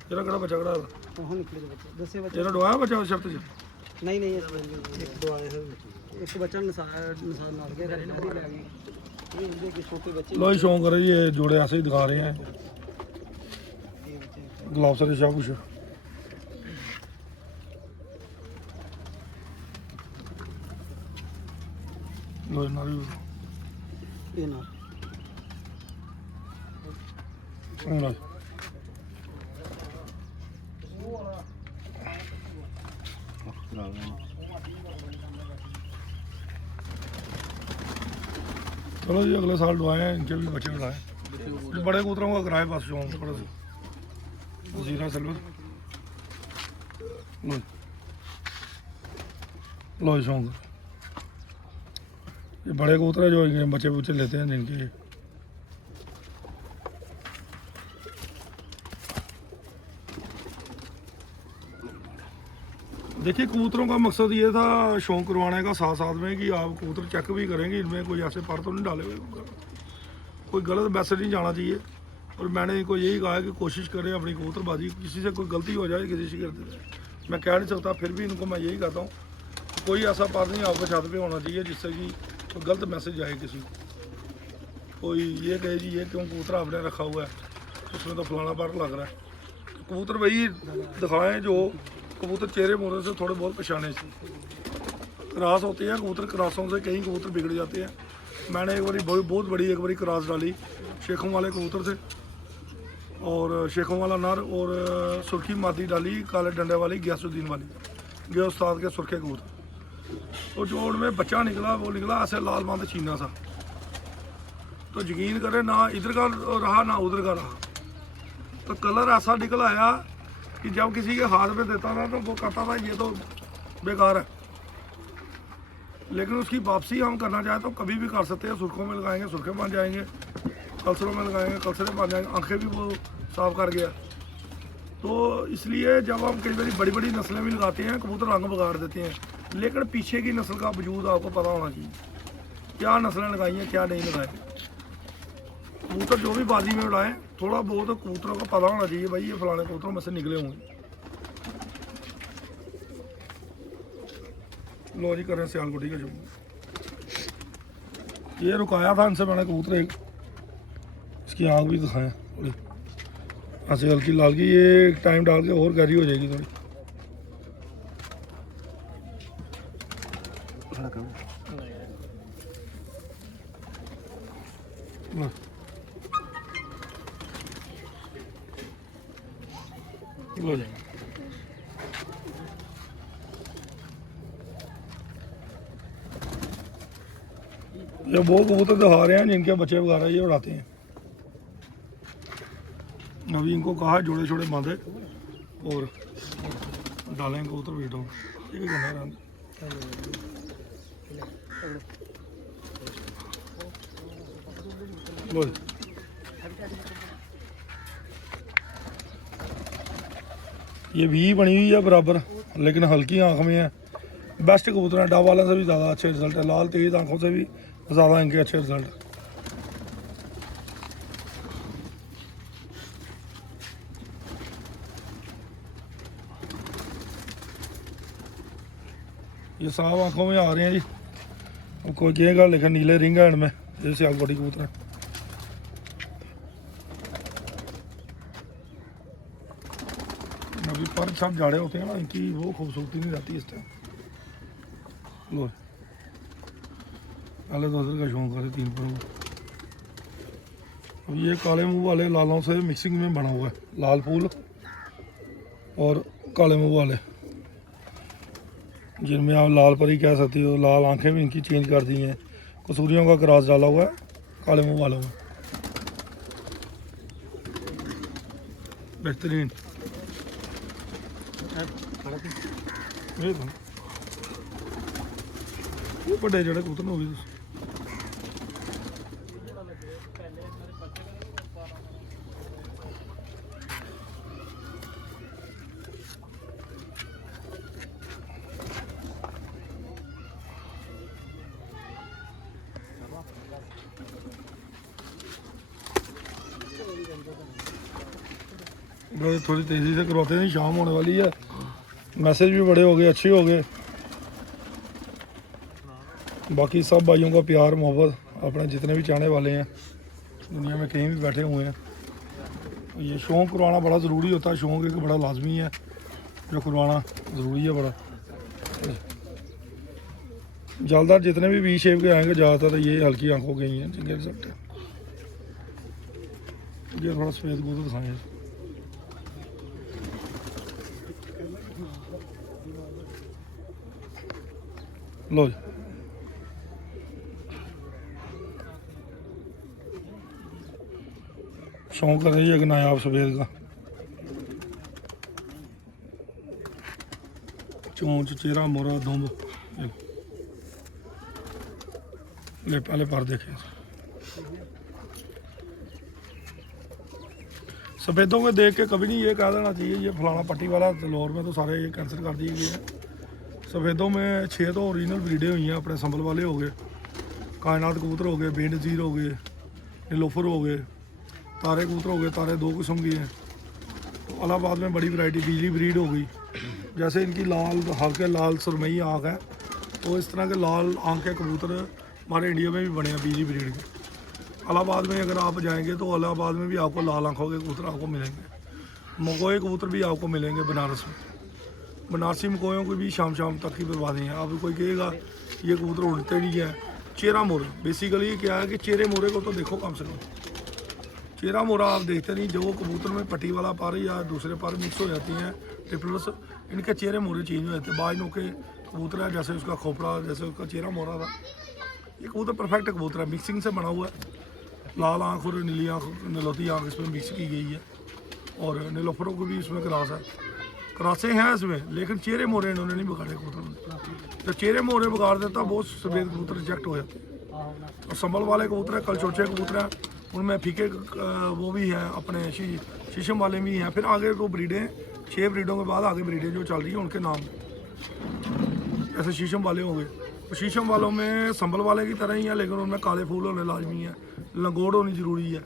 जेड़ा कड़ा बच्चा कड़ा हां निकले बच्चे दसे बच्चे जेड़ा डोया बच्चा शर्त च नहीं नहीं एक दो आए थे एक बच्चा निशान मार गया करे नारी ले गए। ये इनके अगे छोटे बच्चे लो शौक करे ये जोड़े ऐसे ही दिखा रहे हैं ग्लास से शाह कुछ। लो नारी ये ना लो चलो जी अगले साल डुआए हैं, इनके भी बच्चे उड़ाए। बड़े कबूतरों का कराए बस शौक थोड़ा सा जीरा सिल्वर। लो लो शौक ये बड़े कबूतर है जो इनके बच्चे बुच्चे लेते हैं जिनके। देखिए कबूतरों का मकसद ये था शौक करवाने का, साथ साथ में कि आप कबूतर चेक भी करेंगे इनमें कोई ऐसे पर तो नहीं डाले हुए, कोई गलत मैसेज नहीं जाना चाहिए। और मैंने इनको यही कहा है कि कोशिश करें अपनी कबूतरबाजी, किसी से कोई गलती हो जाए किसी से करते मैं कह नहीं सकता, फिर भी इनको मैं यही कहता हूँ कोई ऐसा पर नहीं आपको छत पे होना चाहिए जिससे कि कोई गलत मैसेज आए किसी को। कोई ये कहे जी ये क्यों कबूतर आपने रखा हुआ है, उसमें तो फलाना पर लग रहा है। कबूतर वही दिखाएं जो कबूतर चेहरे मोहरे से थोड़े बहुत पहचाने से। क्रॉस होती है कबूतर, क्रॉसों से कई कबूतर बिगड़ जाते हैं। मैंने एक बारी बहुत बड़ी एक बारी क्रॉस डाली, शेखों वाले कबूतर थे और शेखों वाला नर और सुर्खी मादी डाली काले डंडे वाली गयासुद्दीन वाली, गया उस्ताद के सुर्खे कबूतर। तो जो उनमें बच्चा निकला वो निकला ऐसे लाल मांद चीना सा। तो यकीन करें ना इधर का रहा ना उधर का रहा, तो कलर ऐसा निकल आया कि जब किसी के हाथ में देता था तो वो कहता था ये तो बेकार है। लेकिन उसकी वापसी हम करना चाहें तो कभी भी कर सकते हैं। सुर्खों में लगाएंगे सुर्खे बन जाएंगे, कलसरों में लगाएंगे कलसरे बन जाएंगे, आंखें भी वो साफ कर गया। तो इसलिए जब हम कई बार बड़ी बड़ी नस्लें भी लगाते हैं कबूतर रंग बिगाड़ देते हैं, लेकिन पीछे की नस्ल का वजूद आपको पता होना चाहिए, क्या नस्लें लगाई हैं क्या नहीं लगाई। कबूतर जो भी बाजी में उड़ाएं थोड़ा बहुत कबूतरों को पता होना चाहिए भाई ये फलाने कबूतरों में से निकले होंगे। लो जी करें सियालकोटी का शुरू। ये रुकाया था इनसे मैंने कबूतर एक, इसकी आँख भी दिखाया थोड़ी ऐसे हल्की लाल की, ये टाइम डाल के और गहरी हो जाएगी थोड़ी। लो जाएंगे ये वो कबूतर दिखा रहे हैं जिनके बच्चे वगैरह ये उड़ाते हैं। अभी इनको कहा जोड़े छोड़े बांधे और डालें कबूतर वीडियो ये करना है। लो ये भी बनी हुई है बराबर लेकिन हल्की आंख में है। बेस्ट कबूतर है, डब वाले से भी ज़्यादा अच्छे रिजल्ट है, लाल तेज आंखों से भी ज़्यादा इनके अच्छे रिजल्ट है। ये साफ आंखों में आ रहे हैं जी। अब कोई कहेगा लेकिन नीले रिंग हैंड में ये सियालकोटी कबूतर है। अभी पर सब जाड़े होते हैं ना इनकी वो खूबसूरती नहीं रहती इस टाइम। लो पहले तो उधर का शौक है 3 पर। अब ये काले मुंह वाले लालों से मिक्सिंग में बना हुआ है, लाल फूल और काले मुंह वाले जिनमें आप लाल परी कह सकती हो। लाल आंखें भी इनकी चेंज कर दी हैं, कसूरियों का क्रॉस डाला हुआ है काले मुंह वालों में। बेहतरीन बड़े जड़े कबूतर हो गए। थोड़ी तेज़ी से करवाते हैं, शाम होने वाली है। मैसेज भी बड़े हो गए, अच्छे हो गए। बाकी सब भाइयों का प्यार मोहब्बत, अपने जितने भी चाहने वाले हैं दुनिया में कहीं भी बैठे हुए हैं। ये शौक़ करवाना बड़ा ज़रूरी होता है, शौक़ एक बड़ा लाजमी है जो करवाना ज़रूरी है बड़ा। जलदार जितने भी वी शेप के आएंगे ज़्यादातर ये हल्की आंखों के ही हैं जिनके रिजल्ट है। ये थोड़ा सफ़ेद कबूतर दिखाएँ। लो शौक है एक नायाब सफ़ेद का, चोंच चेहरा मोरा दुम्ब। ले पहले पर देखें सफ़ेदों को देख के कभी नहीं ये कह देना चाहिए ये फलाना पट्टी वाला। लाहौर में तो सारे ये कैंसिल कर दिए गए हैं। सफ़ेदों में 6 तो ओरिजिनल ब्रीडें हुई हैं, अपने संभल वाले हो गए, कायनात कबूतर हो गए, बेनज़ीर हो गए, नीलोफर हो गए, तारे कबूतर हो गए। तारे 2 किस्म की हैं। तो इलाहाबाद में बड़ी वैरायटी बिजली ब्रीड हो गई। जैसे इनकी लाल हल्के लाल सुरमई आँख है तो इस तरह के लाल आंख के कबूतर हमारे इंडिया में भी बने हैं बीजी ब्रीड के। इलाहाबाद में अगर आप जाएंगे तो इलाहाबाद में भी आपको लाल आंखों के कबूतर आपको मिलेंगे। मकोए कबूतर भी आपको मिलेंगे बनारस में। बनारसी मकोयों की भी शाम शाम तक की बर्बादी है। अब कोई कहेगा ये कबूतर उड़ते नहीं है। चेरा मोरे बेसिकली क्या है कि चेरे मोरे को तो देखो कम से कम। चेरा मोरा आप देखते नहीं, जो कबूतर में पट्टी वाला पर या दूसरे पर मिक्स हो जाती हैं ट्रिपल्स, इनके चेहरे मोरे चेंज हो जाते हैं। बाजनों के कबूतर है, जैसे उसका खोपड़ा, जैसे उसका चेहरा मोरा था। ये कबूतर परफेक्ट कबूतर है, मिक्सिंग से बना हुआ है। लाल आँख और नीली आँख, नीलोती आँख इसमें मिक्स की गई है और नीलोफरों को भी इसमें क्रॉस है। क्रॉसे हैं इसमें, लेकिन चेहरे मोरे इन्होंने नहीं बिगाड़े कबूतर में। जब चेहरे मोरे बिगाड़ देता बहुत सफ़ेद कबूतर रिजेक्ट हो जाते हैं। और संभल वाले कबूतर हैं, कल छोटे कबूतर हैं, उनमें फीके वो भी हैं, अपने शीशम वाले भी हैं। फिर आगे तो ब्रीडें 6 ब्रीडों के बाद आगे ब्रीडें जो चल रही हैं उनके नाम ऐसे शीशम वाले हो गए। तो शीशम वालों में संभल वाले की तरह ही है, लेकिन उनमें काले फूल होने लाजमी है, लंगोड़ होनी ज़रूरी है।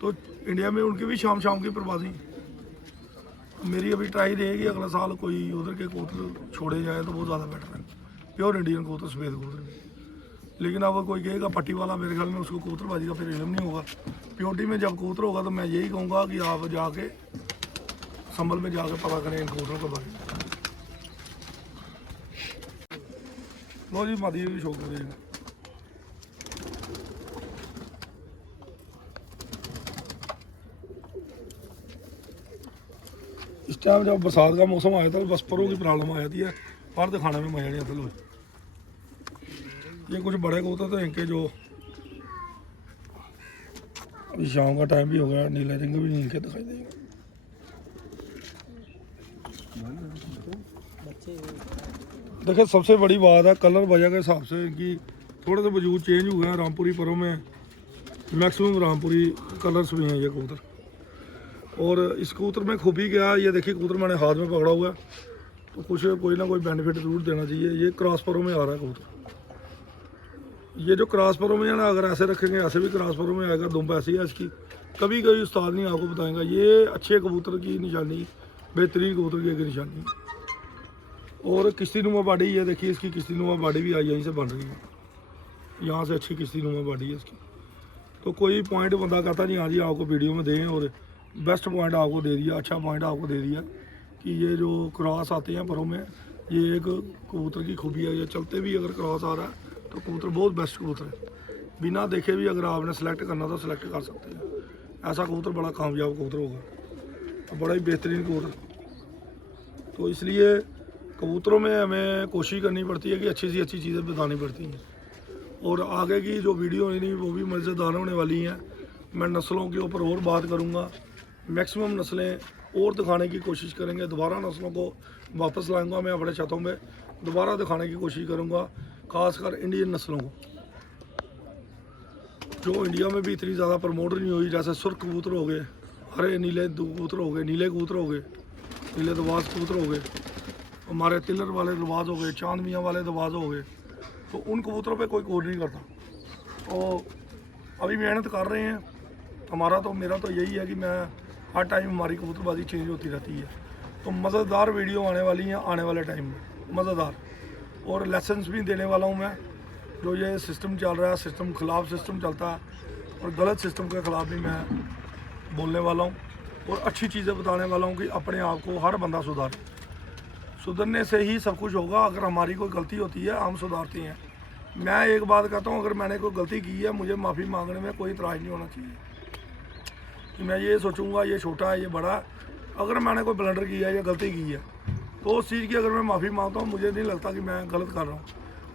तो इंडिया में उनकी भी शाम शाम की परवाज़ी। मेरी अभी ट्राई रहेगी अगला साल कोई उधर के कबूतर छोड़े जाए तो बहुत ज़्यादा बेटर है। प्योर इंडियन कबूतर, सफ़ेद कबूतर भी। लेकिन अब कोई कहेगा पट्टी वाला, मेरे ख्याल में उसको कबूतरबाजी का फिर इल्म नहीं होगा। प्योरिटी में जब कबूतर होगा तो मैं यही कहूँगा कि आप जाके संभल में जाके पता करें इन कबूतरों के बारे में। लो जी मादी भी शौक करें। इस टाइम जब बरसात का मौसम आया था बस परों की प्रॉब्लम आ जाती है, पर दिखाने में मजा नहीं आता। लो ये कुछ बड़े कबूतर तो इनके जो अभी शाम का टाइम भी हो गया, नीले रिंग भी इनके दिखाई देंगे। देखिए सबसे बड़ी बात है कलर वजह के हिसाब से इनकी थोड़े से वजूद चेंज हुए हैं। रामपुरी परों में मैक्सिमम रामपुरी कलर्स भी हैं ये कबूतर। और इस कबूतर में खूबी क्या है, ये देखिए कबूतर मैंने हाथ में पकड़ा हुआ है, तो कुछ कोई ना कोई बेनिफिट ज़रूर देना चाहिए। ये क्रॉस परों में आ रहा है कबूतर। ये जो क्रॉस परों में है ना, अगर ऐसे रखेंगे ऐसे भी क्रॉस परों में आएगा। दुम्ब ऐसी है इसकी, कभी कभी उस्ताद नहीं आपको बताएगा। ये अच्छे कबूतर की निशानी, बेहतरीन कबूतर की एक निशानी। और किश्ती नुमा बाडी, ये देखिए इसकी किश्ती नुमा बाडी भी यहीं से बन रही है, यहाँ से अच्छी किश्ती नुमा बाडी है इसकी। तो कोई पॉइंट बंदा कहता नहीं हाँ जी आपको वीडियो में दें और बेस्ट पॉइंट आपको दे दिया, अच्छा पॉइंट आपको दे दिया कि ये जो क्रॉस आते हैं परों में, ये एक कबूतर की खूबी है। ये चलते भी अगर क्रॉस आ रहा है तो कबूतर बहुत बेस्ट कबूतर है। बिना देखे भी अगर आपने सेलेक्ट करना तो सेलेक्ट कर सकते हैं। ऐसा कबूतर बड़ा कामयाब कबूतर होगा, तो बड़ा ही बेहतरीन कबूतर। तो इसलिए कबूतरों में हमें कोशिश करनी पड़ती है कि अच्छी सी अच्छी चीज़ें बतानी पड़ती हैं। और आगे की जो वीडियो है वो भी मज़ेदार होने वाली हैं। मैं नस्लों के ऊपर और बात करूँगा, मैक्सिमम नस्लें और दिखाने की कोशिश करेंगे। दोबारा नस्लों को वापस लाऊंगा मैं अपने छतों में, दोबारा दिखाने की कोशिश करूँगा, खासकर इंडियन नस्लों को जो इंडिया में भी इतनी ज़्यादा प्रमोट नहीं हुई। जैसे सुर्ख कबूतर हो गए, हरे नीले कबूतर हो गए, नीले कबूतर हो गए, नीले दवाज कबूतर हो गए, हमारे तिलर वाले दवाज हो गए, चांद मियाँ वाले दवाज हो गए। तो उन कबूतरों पे कोई गौर नहीं करता। तो अभी मेहनत कर रहे हैं हमारा, तो मेरा तो यही है कि मैं हर टाइम हमारी कबूतरबाजी चेंज होती रहती है। तो मज़ेदार वीडियो आने वाली हैं आने वाले टाइम में, मज़ेदार। और लेसन्स भी देने वाला हूँ मैं। जो ये सिस्टम चल रहा है, सिस्टम खिलाफ सिस्टम चलता है, और गलत सिस्टम के ख़िलाफ़ भी मैं बोलने वाला हूँ और अच्छी चीज़ें बताने वाला हूँ कि अपने आप को हर बंदा सुधारे। सुधरने से ही सब कुछ होगा। अगर हमारी कोई गलती होती है हम सुधारते हैं। मैं एक बात कहता हूँ, अगर मैंने कोई गलती की है मुझे माफ़ी मांगने में कोई इतराज़ नहीं होना चाहिए कि मैं ये सोचूंगा ये छोटा है ये बड़ा है। अगर मैंने कोई ब्लंडर किया है या गलती की है तो उस चीज़ की अगर मैं माफ़ी मांगता हूँ, मुझे नहीं लगता कि मैं गलत कर रहा हूँ।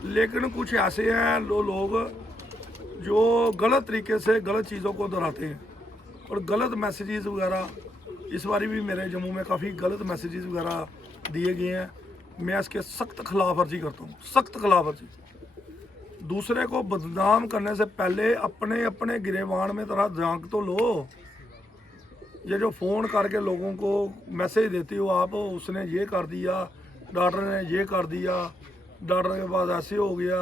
लेकिन कुछ ऐसे हैं लोग जो गलत तरीके से गलत चीज़ों को दोहराते हैं और गलत मैसेजेस वगैरह। इस बार भी मेरे जम्मू में काफ़ी गलत मैसेजेस वगैरह दिए गए हैं। मैं इसके सख्त खिलाफ वर्जी करता हूँ, सख्त खिलाफ वर्जी। दूसरे को बदनाम करने से पहले अपने अपने गिरेबान में तरह झांक तो लो। ये जो फ़ोन करके लोगों को मैसेज देती हो आप, उसने ये कर दिया, डॉक्टर ने ये कर दिया, डॉक्टर के पास ऐसे हो गया,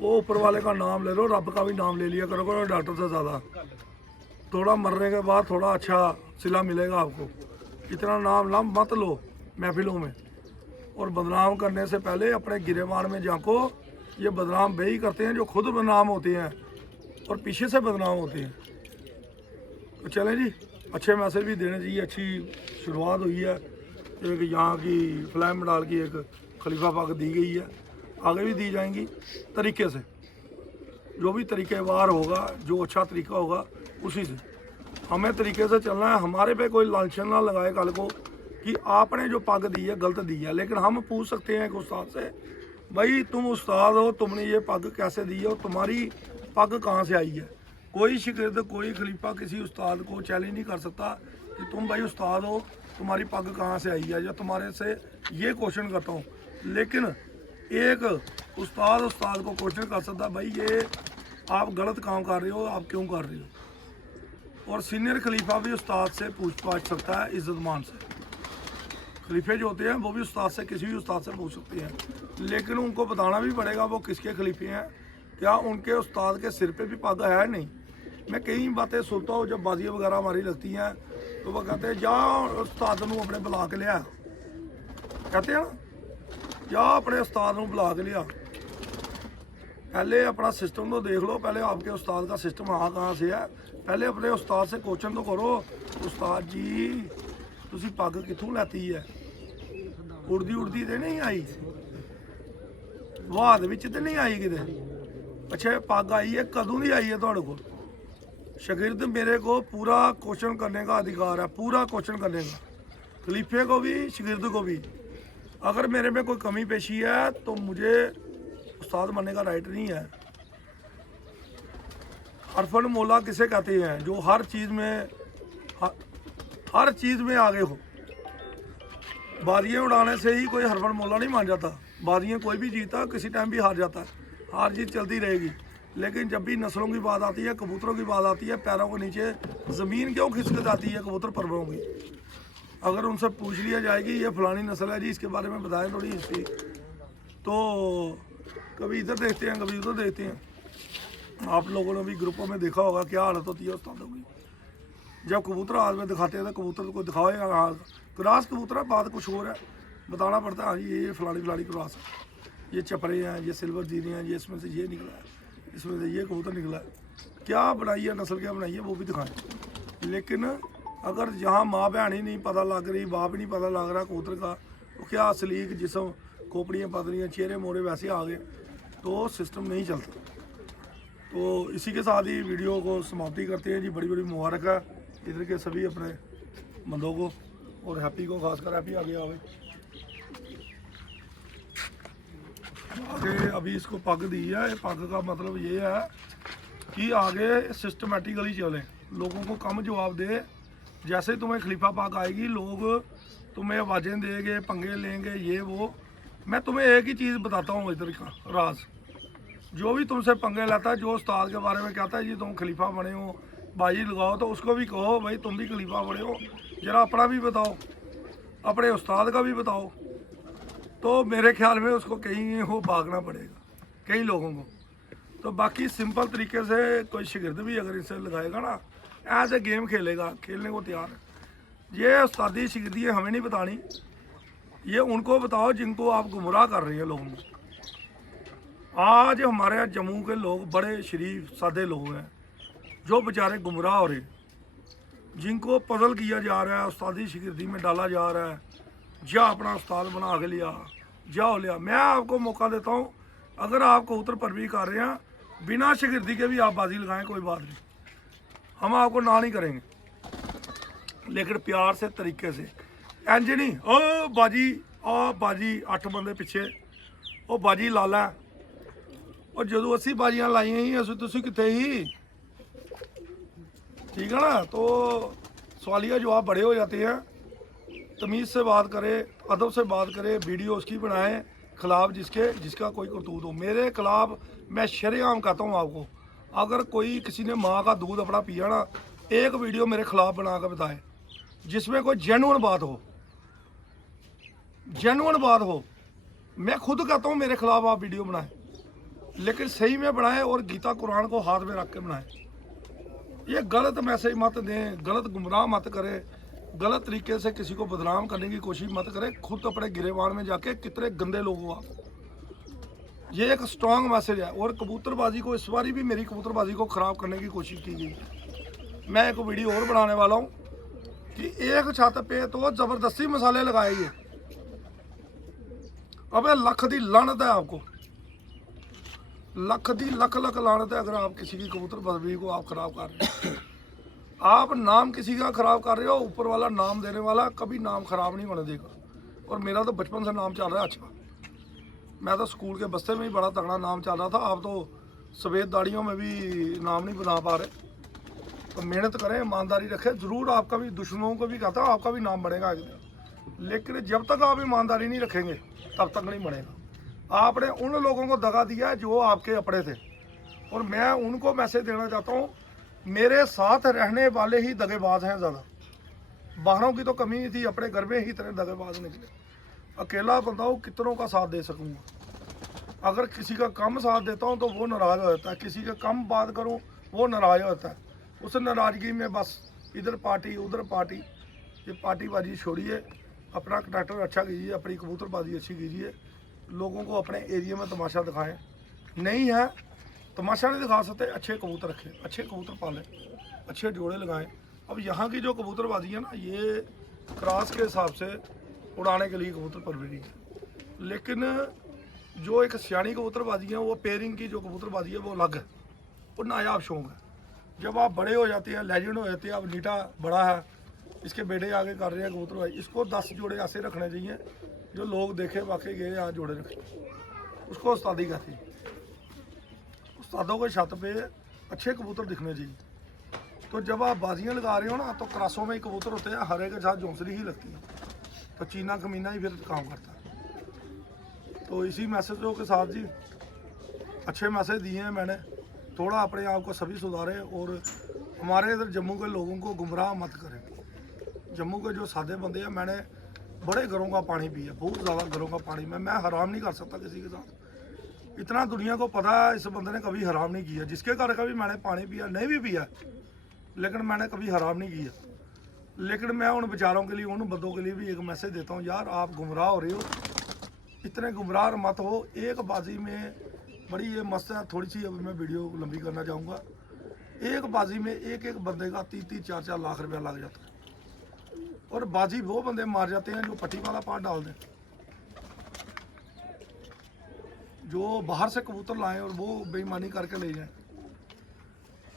वो ऊपर वाले का नाम ले लो, रब का भी नाम ले लिया करो डॉक्टर से ज़्यादा। थोड़ा मरने के बाद थोड़ा अच्छा सिला मिलेगा आपको। इतना नाम मत लो महफिलों में। और बदनाम करने से पहले अपने गिरेबान में झांको। ये बदनाम वही करते हैं जो खुद बदनाम होते हैं और पीछे से बदनाम होते हैं। तो चलें जी, अच्छे मैसेज भी देने चाहिए। अच्छी शुरुआत हुई है, एक यहाँ की फ्लैम डाल की एक खलीफा पाक दी गई है, आगे भी दी जाएंगी तरीके से। जो भी तरीक़ेवार होगा, जो अच्छा तरीका होगा उसी से हमें तरीके से चलना है। हमारे पे कोई लांछन ना लगाए कल को कि आपने जो पग दी है गलत दी है। लेकिन हम पूछ सकते हैं एक उस्ताद से, भाई तुम उस्ताद हो, तुमने ये पग कैसे दी है और तुम्हारी पग कहाँ से आई है। कोई शिगिर्द, कोई खलीफा किसी उस्ताद को चैलेंज नहीं कर सकता कि तुम भाई उस्ताद हो, तुम्हारी पग कहाँ से आई है, या तुम्हारे से ये क्वेश्चन करता हूँ। लेकिन एक उस्ताद को क्वेश्चन कर सकता, भाई ये आप गलत काम कर रहे हो, आप क्यों कर रहे हो। और सीनियर खलीफा भी उस्ताद से पूछ पाछ सकता है इज्जतमान से। खलीफे जो होते हैं वो भी उस्ताद से, किसी भी उस्ताद से पूछ सकते हैं, लेकिन उनको बताना भी पड़ेगा वो किसके खलीफे हैं, क्या उनके उस्ताद के सिर पे भी पग है नहीं। मैं कई बातें सुनता हूँ जब बाजियाँ वगैरह हमारी लगती हैं तो वो कहते हैं जा उस्ताद नूं अपने बुला के लिया, कहते हैं ना, जा अपने उस्ताद नूं बुला के लिया। पहले अपना सिस्टम तो देख लो, पहले आपके उस्ताद का सिस्टम कहाँ से है। पहले अपने उस्ताद से क्वेश्चन तो करो, उस्ताद जी तुसी पग कित्थों लैती है, उड़दी उड़दी तो नहीं आई, वाद विच तो नहीं आई किते। अच्छा पग आई है, कदों दी आई है तुहाडे कोल। शागिर्द मेरे को पूरा क्वेश्चन करने का अधिकार है, पूरा क्वेश्चन करने का, खलीफे को भी शागिर्द को भी। अगर मेरे में कोई कमी पेशी है तो मुझे उस्ताद बनने का राइट नहीं है। हरफन मौला किसे कहते हैं, जो हर चीज़ में आगे हो। बाजियाँ उड़ाने से ही कोई हरफन मौला नहीं मान जाता। बाजियाँ कोई भी जीता, किसी टाइम भी हार जाता है, हार जीत चलती रहेगी। लेकिन जब भी नस्लों की बात आती है, कबूतरों की बात आती है, पैरों के नीचे ज़मीन क्यों खिसक जाती है कबूतर परवरों की। अगर उनसे पूछ लिया जाएगी ये फलानी नस्ल है जी, इसके बारे में बताएं थोड़ी हिस्ट्री, तो कभी इधर देखते हैं कभी उधर देखते हैं। आप लोगों ने भी ग्रुपों में देखा होगा क्या हालत होती है उस्तादों की। जब कबूतर हाथ में दिखाते हैं तो कबूतर को दिखाओ हाथ क्रॉस कबूतर है, बात कुछ और है, बताना पड़ता है हाँ जी ये फलानी क्रॉस है, ये चपरे हैं, ये सिल्वर जीरे हैं, ये इसमें से ये निकला है, इसमें से ये कबूतर निकला है, क्या बनाई है नस्ल, क्या बनाई है वो भी दिखाएं। लेकिन अगर जहाँ माँ बहन ही नहीं पता लग रही, बाप ही नहीं पता लग रहा कबूतर का, तो क्या सलीक जिसम, खोपड़ियाँ पतलियाँ, चेहरे मोरे वैसे आ गए तो सिस्टम नहीं चलता। तो इसी के साथ ही वीडियो को समाप्ति करते हैं जी। बड़ी बड़ी मुबारक है इधर के सभी अपने बंदों को, और हैप्पी को खासकर हैप्पी आगे आवे आगे। अभी इसको पग दी है, पग का मतलब ये है कि आगे सिस्टमेटिकली चले, लोगों को कम जवाब दे। जैसे तुम्हें खलीफा पाक आएगी लोग तुम्हें आवाज़ें देंगे, पंगे लेंगे, ये वो। मैं तुम्हें एक ही चीज़ बताता हूँ इधर का राज, जो भी तुमसे पंगे लाता है, जो उस्ताद के बारे में कहता है जी तुम खलीफा बने हो, बाजी लगाओ, तो उसको भी कहो भाई तुम भी खलीफा बने हो, जरा अपना भी बताओ, अपने उस्ताद का भी बताओ। तो मेरे ख्याल में उसको कहीं वो भागना पड़ेगा कई लोगों को। तो बाकी सिंपल तरीके से कोई शागिर्द भी अगर इसे लगाएगा ना, एज ए गेम खेलेगा, खेलने को तैयार है। ये उस्तादी शागिर्दी हमें नहीं बतानी, ये उनको बताओ जिनको आप गुमराह कर रहे हैं लोगों को। आज हमारे यहाँ जम्मू के लोग बड़े शरीफ सादे लोग हैं जो बेचारे गुमराह हो रहे, जिनको पजल किया जा रहा है, उस्तादी शागिर्दी में डाला जा रहा है, जा अपना उस्ताद बना के लिया, जाओ लिया। मैं आपको मौका देता हूँ, अगर आप कबूतर परवरी कर रहे हैं बिना शागिर्दी के भी आप बाजी लगाएं, कोई बात नहीं, हम आपको ना नहीं करेंगे, लेकिन प्यार से तरीके से। इंज नहीं ओ बाजी 8 बंदे पिछे ओ बाजी ला लै, और जो असी बाजियां लाइया ही असं तुम कितने ही, ठीक है ना। तो सवालिया जवाब बड़े हो जाते हैं। तमीज़ से बात करे, अदब से बात करे, वीडियो उसकी बनाए खिलाफ जिसका कोई करतूत हो। मेरे खिलाफ मैं शरेआम कहता हूँ आपको, अगर कोई किसी ने माँ का दूध अपना पिया ना, एक वीडियो मेरे खिलाफ बना कर बताए जिसमें कोई जेन्युइन बात हो। मैं खुद कहता हूँ मेरे खिलाफ आप वीडियो बनाएं, लेकिन सही में बनाएं और गीता कुरान को हाथ में रख के बनाएं। ये गलत मैसेज मत दें, गलत गुमराह मत करें। गलत तरीके से किसी को बदनाम करने की कोशिश मत करें। खुद अपने गिरेबान में जाके कितने गंदे लोग हो आप। ये एक स्ट्रांग मैसेज है। और कबूतरबाजी को इस बार भी मेरी कबूतरबाजी को ख़राब करने की कोशिश की गई। मैं एक वीडियो और बनाने वाला हूँ कि एक छत पे तो ज़बरदस्ती मसाले लगाए गए। अबे लख दी लानत है आपको, लख दी लख लख लानत है अगर आप किसी की कबूतरबाजी को आप ख़राब कर रहे हो। आप नाम किसी का ख़राब कर रहे हो, ऊपर वाला नाम देने वाला कभी नाम ख़राब नहीं होने देगा। और मेरा तो बचपन से नाम चल रहा है अच्छा। मैं तो स्कूल के बस्ते में ही बड़ा तगड़ा नाम चल रहा था। आप तो सफ़ेद दाढ़ियों में भी नाम नहीं बना पा रहे। तो मेहनत करें, ईमानदारी रखें, ज़रूर आपका भी, दुश्मनों को भी कहता हूँ, आपका भी नाम बढ़ेगा एक दिन। लेकिन जब तक आप ईमानदारी नहीं रखेंगे तब तक नहीं बढ़ेगा। आपने उन लोगों को दगा दिया जो आपके अपने थे। और मैं उनको मैसेज देना चाहता हूँ, मेरे साथ रहने वाले ही दगेबाज हैं ज़्यादा। बाहरों की तो कमी नहीं थी, अपने घर में ही इतने दगेबाज निकले। अकेला बंदा हूँ, कितनों का साथ दे सकूँगा। अगर किसी का कम साथ देता हूँ तो वो नाराज़ हो जाता है, किसी का कम बात करूँ वो नाराज़ हो जाता है। उस नाराज़गी में बस इधर पार्टी उधर पार्टी। ये पार्टीबाजी छोड़िए, अपना करेक्टर अच्छा कीजिए, अपनी कबूतरबाजी अच्छी कीजिए। लोगों को अपने एरिया में तमाशा दिखाएं। नहीं है तमाशा नहीं दिखा सकते, अच्छे कबूतर रखें, अच्छे कबूतर पालें, अच्छे जोड़े लगाएं। अब यहाँ की जो कबूतरबाजी है ना, ये क्रॉस के हिसाब से उड़ाने के लिए कबूतर परवरी है। लेकिन जो एक सियानी कबूतरबाजी है, वो पेयरिंग की जो कबूतरबाजी है वो अलग है, वो नायाब शौक है। जब आप बड़े हो जाते हैं, लेजेंड हो जाते हैं, अब नीटा बड़ा है, इसके बेटे आगे कर रहे हैं कबूतरबाजी, इसको 10 जोड़े ऐसे रखने चाहिए जो लोग देखे वाकई गए यहाँ जोड़े रखे। उसको उस्तादी कहती है। उस्तादों के छत पे अच्छे कबूतर दिखने चाहिए। तो जब आप बाजियाँ लगा रहे हो ना, तो क्रासों में कबूतर होते हैं, हरे के साथ जोंसरी ही लगती है, तो चीना कमीना ही फिर काम करता है। तो इसी मैसेजों के साथ जी अच्छे मैसेज दिए हैं मैंने। थोड़ा अपने आप को सभी सुधारें और हमारे इधर जम्मू के लोगों को गुमराह मत करें। जम्मू के जो सादे बंदे हैं, मैंने बड़े घरों का पानी पिया, बहुत ज़्यादा घरों का पानी। मैं हराम नहीं कर सकता किसी के साथ। इतना दुनिया को पता है इस बंदे ने कभी हराम नहीं किया। जिसके घर का भी मैंने पानी पिया, नहीं भी पिया, लेकिन मैंने कभी हराम नहीं किया। लेकिन मैं उन बेचारों के लिए, उन बंदों के लिए भी एक मैसेज देता हूँ, यार आप गुमराह हो रहे हो, इतने गुमराह मत हो। एक बाजी में बड़ी ये मस्त है, थोड़ी सी अभी मैं वीडियो लंबी करना चाहूँगा। एक बाजी में एक एक बंदे का 3-3, 4-4 लाख रुपया लग जाता है। और बाजी वो बंदे मार जाते हैं जो पट्टी वाला पार्ट डाल दें, जो बाहर से कबूतर लाएं और वो बेईमानी करके ले जाएं।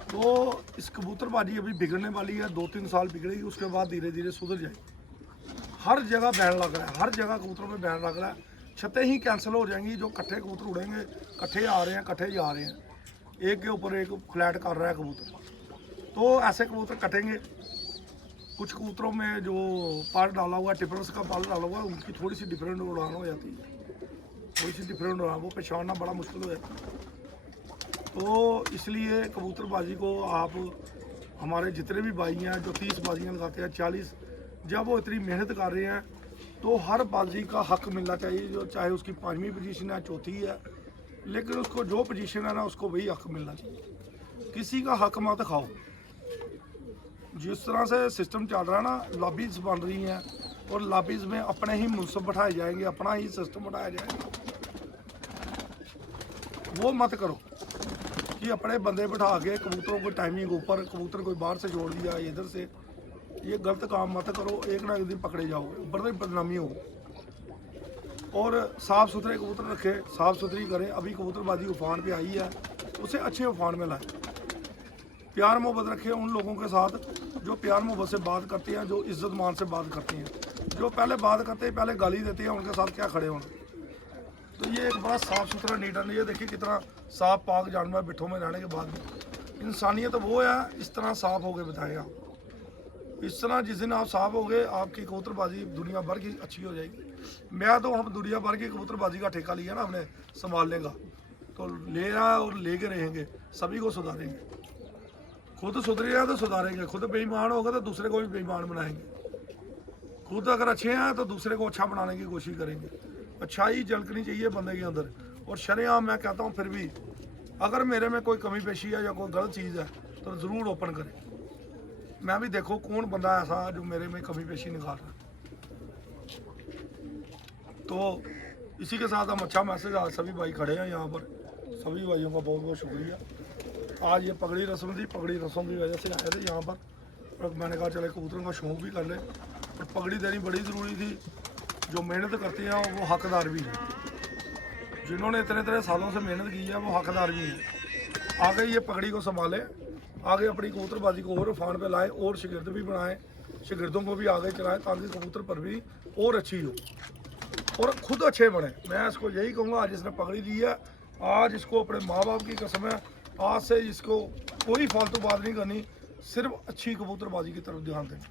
तो इस कबूतरबाजी अभी बिगड़ने वाली है, 2-3 साल बिगड़ेगी, उसके बाद धीरे धीरे सुधर जाएगी। हर जगह बैन लग रहा है, हर जगह कबूतरों में बैन लग रहा है। छतें ही कैंसिल हो जाएंगी, जो इकट्ठे कबूतर उड़ेंगे, इकट्ठे आ रहे हैं, इकट्ठे जा रहे हैं, एक के ऊपर एक फ्लैट कर रहा है कबूतर। तो ऐसे कबूतर कटेंगे। कुछ कबूतरों में जो पाल डाला हुआ है, टिफरेंस का पाल डाला हुआ है, उनकी थोड़ी सी डिफरेंट उड़ान हो जाती है, थोड़ी सी डिफरेंट उड़ान, वो पहचानना बड़ा मुश्किल हो जाता है। तो इसलिए कबूतरबाजी को आप, हमारे जितने भी भाई हैं जो 30 बाजियाँ लगाते हैं, 40, जब वो इतनी मेहनत कर रहे हैं तो हर बाजी का हक मिलना चाहिए। जो चाहे उसकी 5वीं पोजीशन है, 4थी है, लेकिन उसको जो पोजीशन है ना, उसको वही हक मिलना चाहिए। किसी का हक मत खाओ। जिस तरह से सिस्टम चल रहा है ना, लॉबीज बन रही हैं और लॉबीज में अपने ही मुनसब बैठाए जाएंगे, अपना ही सिस्टम बनाया जाएगा। वो मत करो कि अपने बंदे बैठा के कबूतरों को टाइमिंग ऊपर, कबूतर कोई बाहर से जोड़ दिया इधर से, ये गलत काम मत करो। एक ना एक दिन पकड़े जाओगे, बड़ी बदनामी हो। और साफ़ सुथरे कबूतर रखें, साफ़ सुथरी करें। अभी कबूतरबाजी उफान पे आई है, उसे अच्छे उफान में लाएं। प्यार मोहब्बत रखें उन लोगों के साथ जो प्यार मोहब्बत से बात करते हैं, जो इज्जत मान से बात करते हैं। जो पहले बात करते हैं, पहले गाली देते हैं, उनके साथ क्या खड़े होना। तो ये एक बड़ा साफ़ सुथरा नीट एंड, ये देखिए कितना साफ पाक जानवर बिठों में रहने के बाद में। इंसानियत वो है, इस तरह साफ़ हो गए बताएं आप। इस तरह जिस दिन आप साफ हो गए, आपकी कबूतरबाजी दुनिया भर की अच्छी हो जाएगी। मैं तो हम दुनिया भर की कबूतरबाजी का ठेका लिया ना हमने संभालने का, तो ले रहा और लेके रहेंगे, सभी को सुधारेंगे। खुद सुधरेगा तो सुधारेंगे, खुद बेईमान होगा तो दूसरे को भी बेईमान बनाएंगे। खुद अगर अच्छे हैं तो दूसरे को अच्छा बनाने की कोशिश करेंगे। अच्छाई झलकनी चाहिए बंदे के अंदर। और शरेआम मैं कहता हूँ, फिर भी अगर मेरे में कोई कमी पेशी है या कोई गलत चीज़ है तो ज़रूर ओपन करें। मैं भी देखो कौन बंदा ऐसा जो मेरे में कमी पेशी निकाल रहा है। तो इसी के साथ हम अच्छा मैसेज आज सभी भाई खड़े हैं यहाँ पर, सभी भाइयों का बहुत बहुत शुक्रिया। आज ये पगड़ी रस्म थी, पगड़ी रस्म की वजह से आए थे यहाँ पर, और मैंने कहा चले कबूतरों का शौक भी कर ले, और पगड़ी देनी बड़ी ज़रूरी थी। जो मेहनत करते हैं वो हकदार भी हैं, जिन्होंने इतने सालों से मेहनत की है वो हकदार भी हैं। आगे ये पगड़ी को संभाले, आगे अपनी कबूतरबाजी को और उफान पे लाए, और शागिर्द भी बनाएं, शागिर्दों को भी आगे चलाएं, ताकि कबूतर पर भी और अच्छी हो और खुद अच्छे बने। मैं इसको यही कहूँगा, आज इसने पगड़ी दी है, आज इसको अपने माँ बाप की कसम है, आज से इसको कोई फालतू बात नहीं करनी, सिर्फ अच्छी कबूतरबाजी की तरफ ध्यान देना।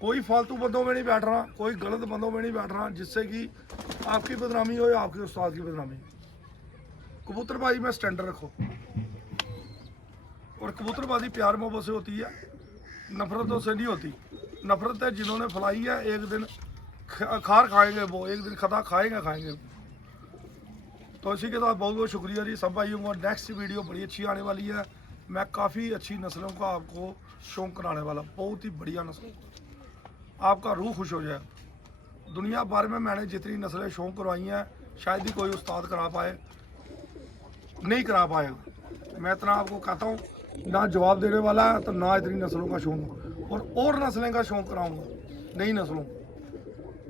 कोई फालतू बंदों में नहीं बैठ रहा, कोई गलत बंदों में नहीं बैठ रहा, जिससे कि आपकी बदनामी हो या आपके उस्ताद की बदनामी। कबूतरबाजी में स्टैंडर्ड रखो, और कबूतरबाजी प्यार मोहब्बत से होती है, नफरतों से नहीं होती। नफरत है जिन्होंने फैलाई है, एक दिन खार खाएंगे वो, एक दिन खता खाएंगे। तो इसी के साथ बहुत बहुत शुक्रिया जी सब भाइयों को। नेक्स्ट वीडियो बड़ी अच्छी आने वाली है, मैं काफ़ी अच्छी नस्लों का आपको शौक कराने वाला, बहुत ही बढ़िया नस्लों का, आपका रूह खुश हो जाए। दुनिया भर में मैंने जितनी नस्लें शौक करवाई हैं, शायद ही कोई उस्ताद करा पाए, नहीं करा पाएगा। मैं इतना आपको कहता हूँ, ना जवाब देने वाला है तो ना इतनी नस्लों का शौक, और नस्लें का शौक कराऊँगा, नई नस्लों,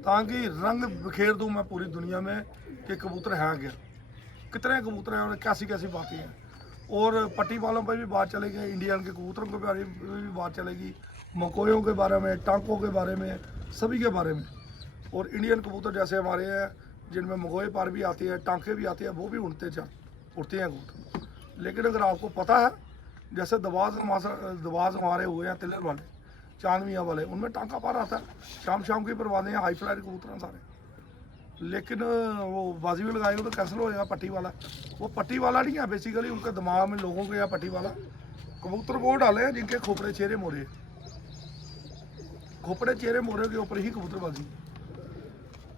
ताकि रंग बिखेर दूँ मैं पूरी दुनिया में कि कबूतर है क्या, कितने कबूतर हैं और कैसी कैसी बातें हैं। और पट्टी वालों पर भी बात चलेगी, इंडियन के कबूतरों के बारे में भी बात चलेगी, मकोयों के बारे में, टांकों के बारे में, सभी के बारे में। और इंडियन कबूतर जैसे हमारे हैं, जिनमें मकोए पार भी आती है, टांके भी आती है, वो भी उड़ते हैं कबूतर। लेकिन अगर आपको पता है, जैसे दबाज हमारे हुए हैं तिलर वाले, चांद मियाँ वाले, उनमें टांका पार आता है, शाम की परवाने हैं, हाई फ्लाइट कबूतर हैं सारे। लेकिन वो बाजी में लगाएंगे तो कैंसिल हो जाएगा पट्टी वाला। वो पट्टी वाला नहीं है, बेसिकली उनके दिमाग में लोगों के या पट्टी वाला कबूतर वो डाले हैं जिनके खोपड़े चेहरे मोरे के ऊपर ही कबूतरबाजी,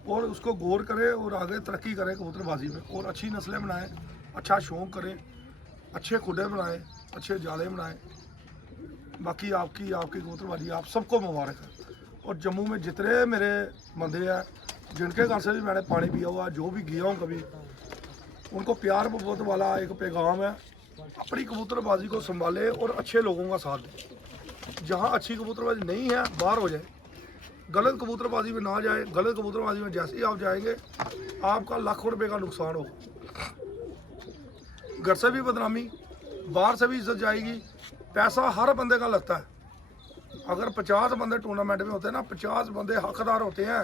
और उसको गौर करे और आगे तरक्की करे कबूतरबाजी में, और अच्छी नस्लें बनाएं, अच्छा शौक करें, अच्छे खुडे बनाएं, अच्छे जाले बनाएं। बाकी आपकी कबूतरबाजी आप सबको मुबारक है। और जम्मू में जितने मेरे बंदे हैं, जिनके घर से भी मैंने पानी पिया हुआ, जो भी गया हूँ कभी, उनको प्यार मोहब्बत वाला एक पैगाम है, अपनी कबूतरबाजी को संभाले और अच्छे लोगों का साथ दें। जहाँ अच्छी कबूतरबाजी नहीं है, बाहर हो जाए, गलत कबूतरबाजी में ना जाए। गलत कबूतरबाजी में जैसे ही आप जाएंगे, आपका लाखों रुपए का नुकसान होगा, घर से भी बदनामी, बाहर से भी इज्जत जाएगी। पैसा हर बंदे का लगता है। अगर 50 बंदे टूर्नामेंट में होते हैं ना, 50 बंदे हकदार होते हैं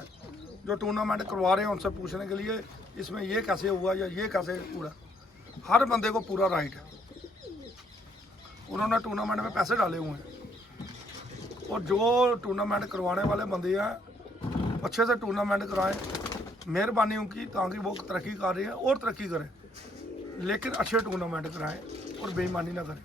जो टूर्नामेंट करवा रहे हैं, उनसे पूछने के लिए इसमें ये कैसे हुआ या ये कैसे उड़ा। हर बंदे को पूरा राइट है, उन्होंने टूर्नामेंट में पैसे डाले हुए हैं। और जो टूर्नामेंट करवाने वाले बंदे हैं, अच्छे से टूर्नामेंट कराएं, मेहरबानी उनकी, ताकि वो तरक्की कर रहे हैं और तरक्की करें, लेकिन अच्छे टूर्नामेंट कराएं और बेईमानी ना करें।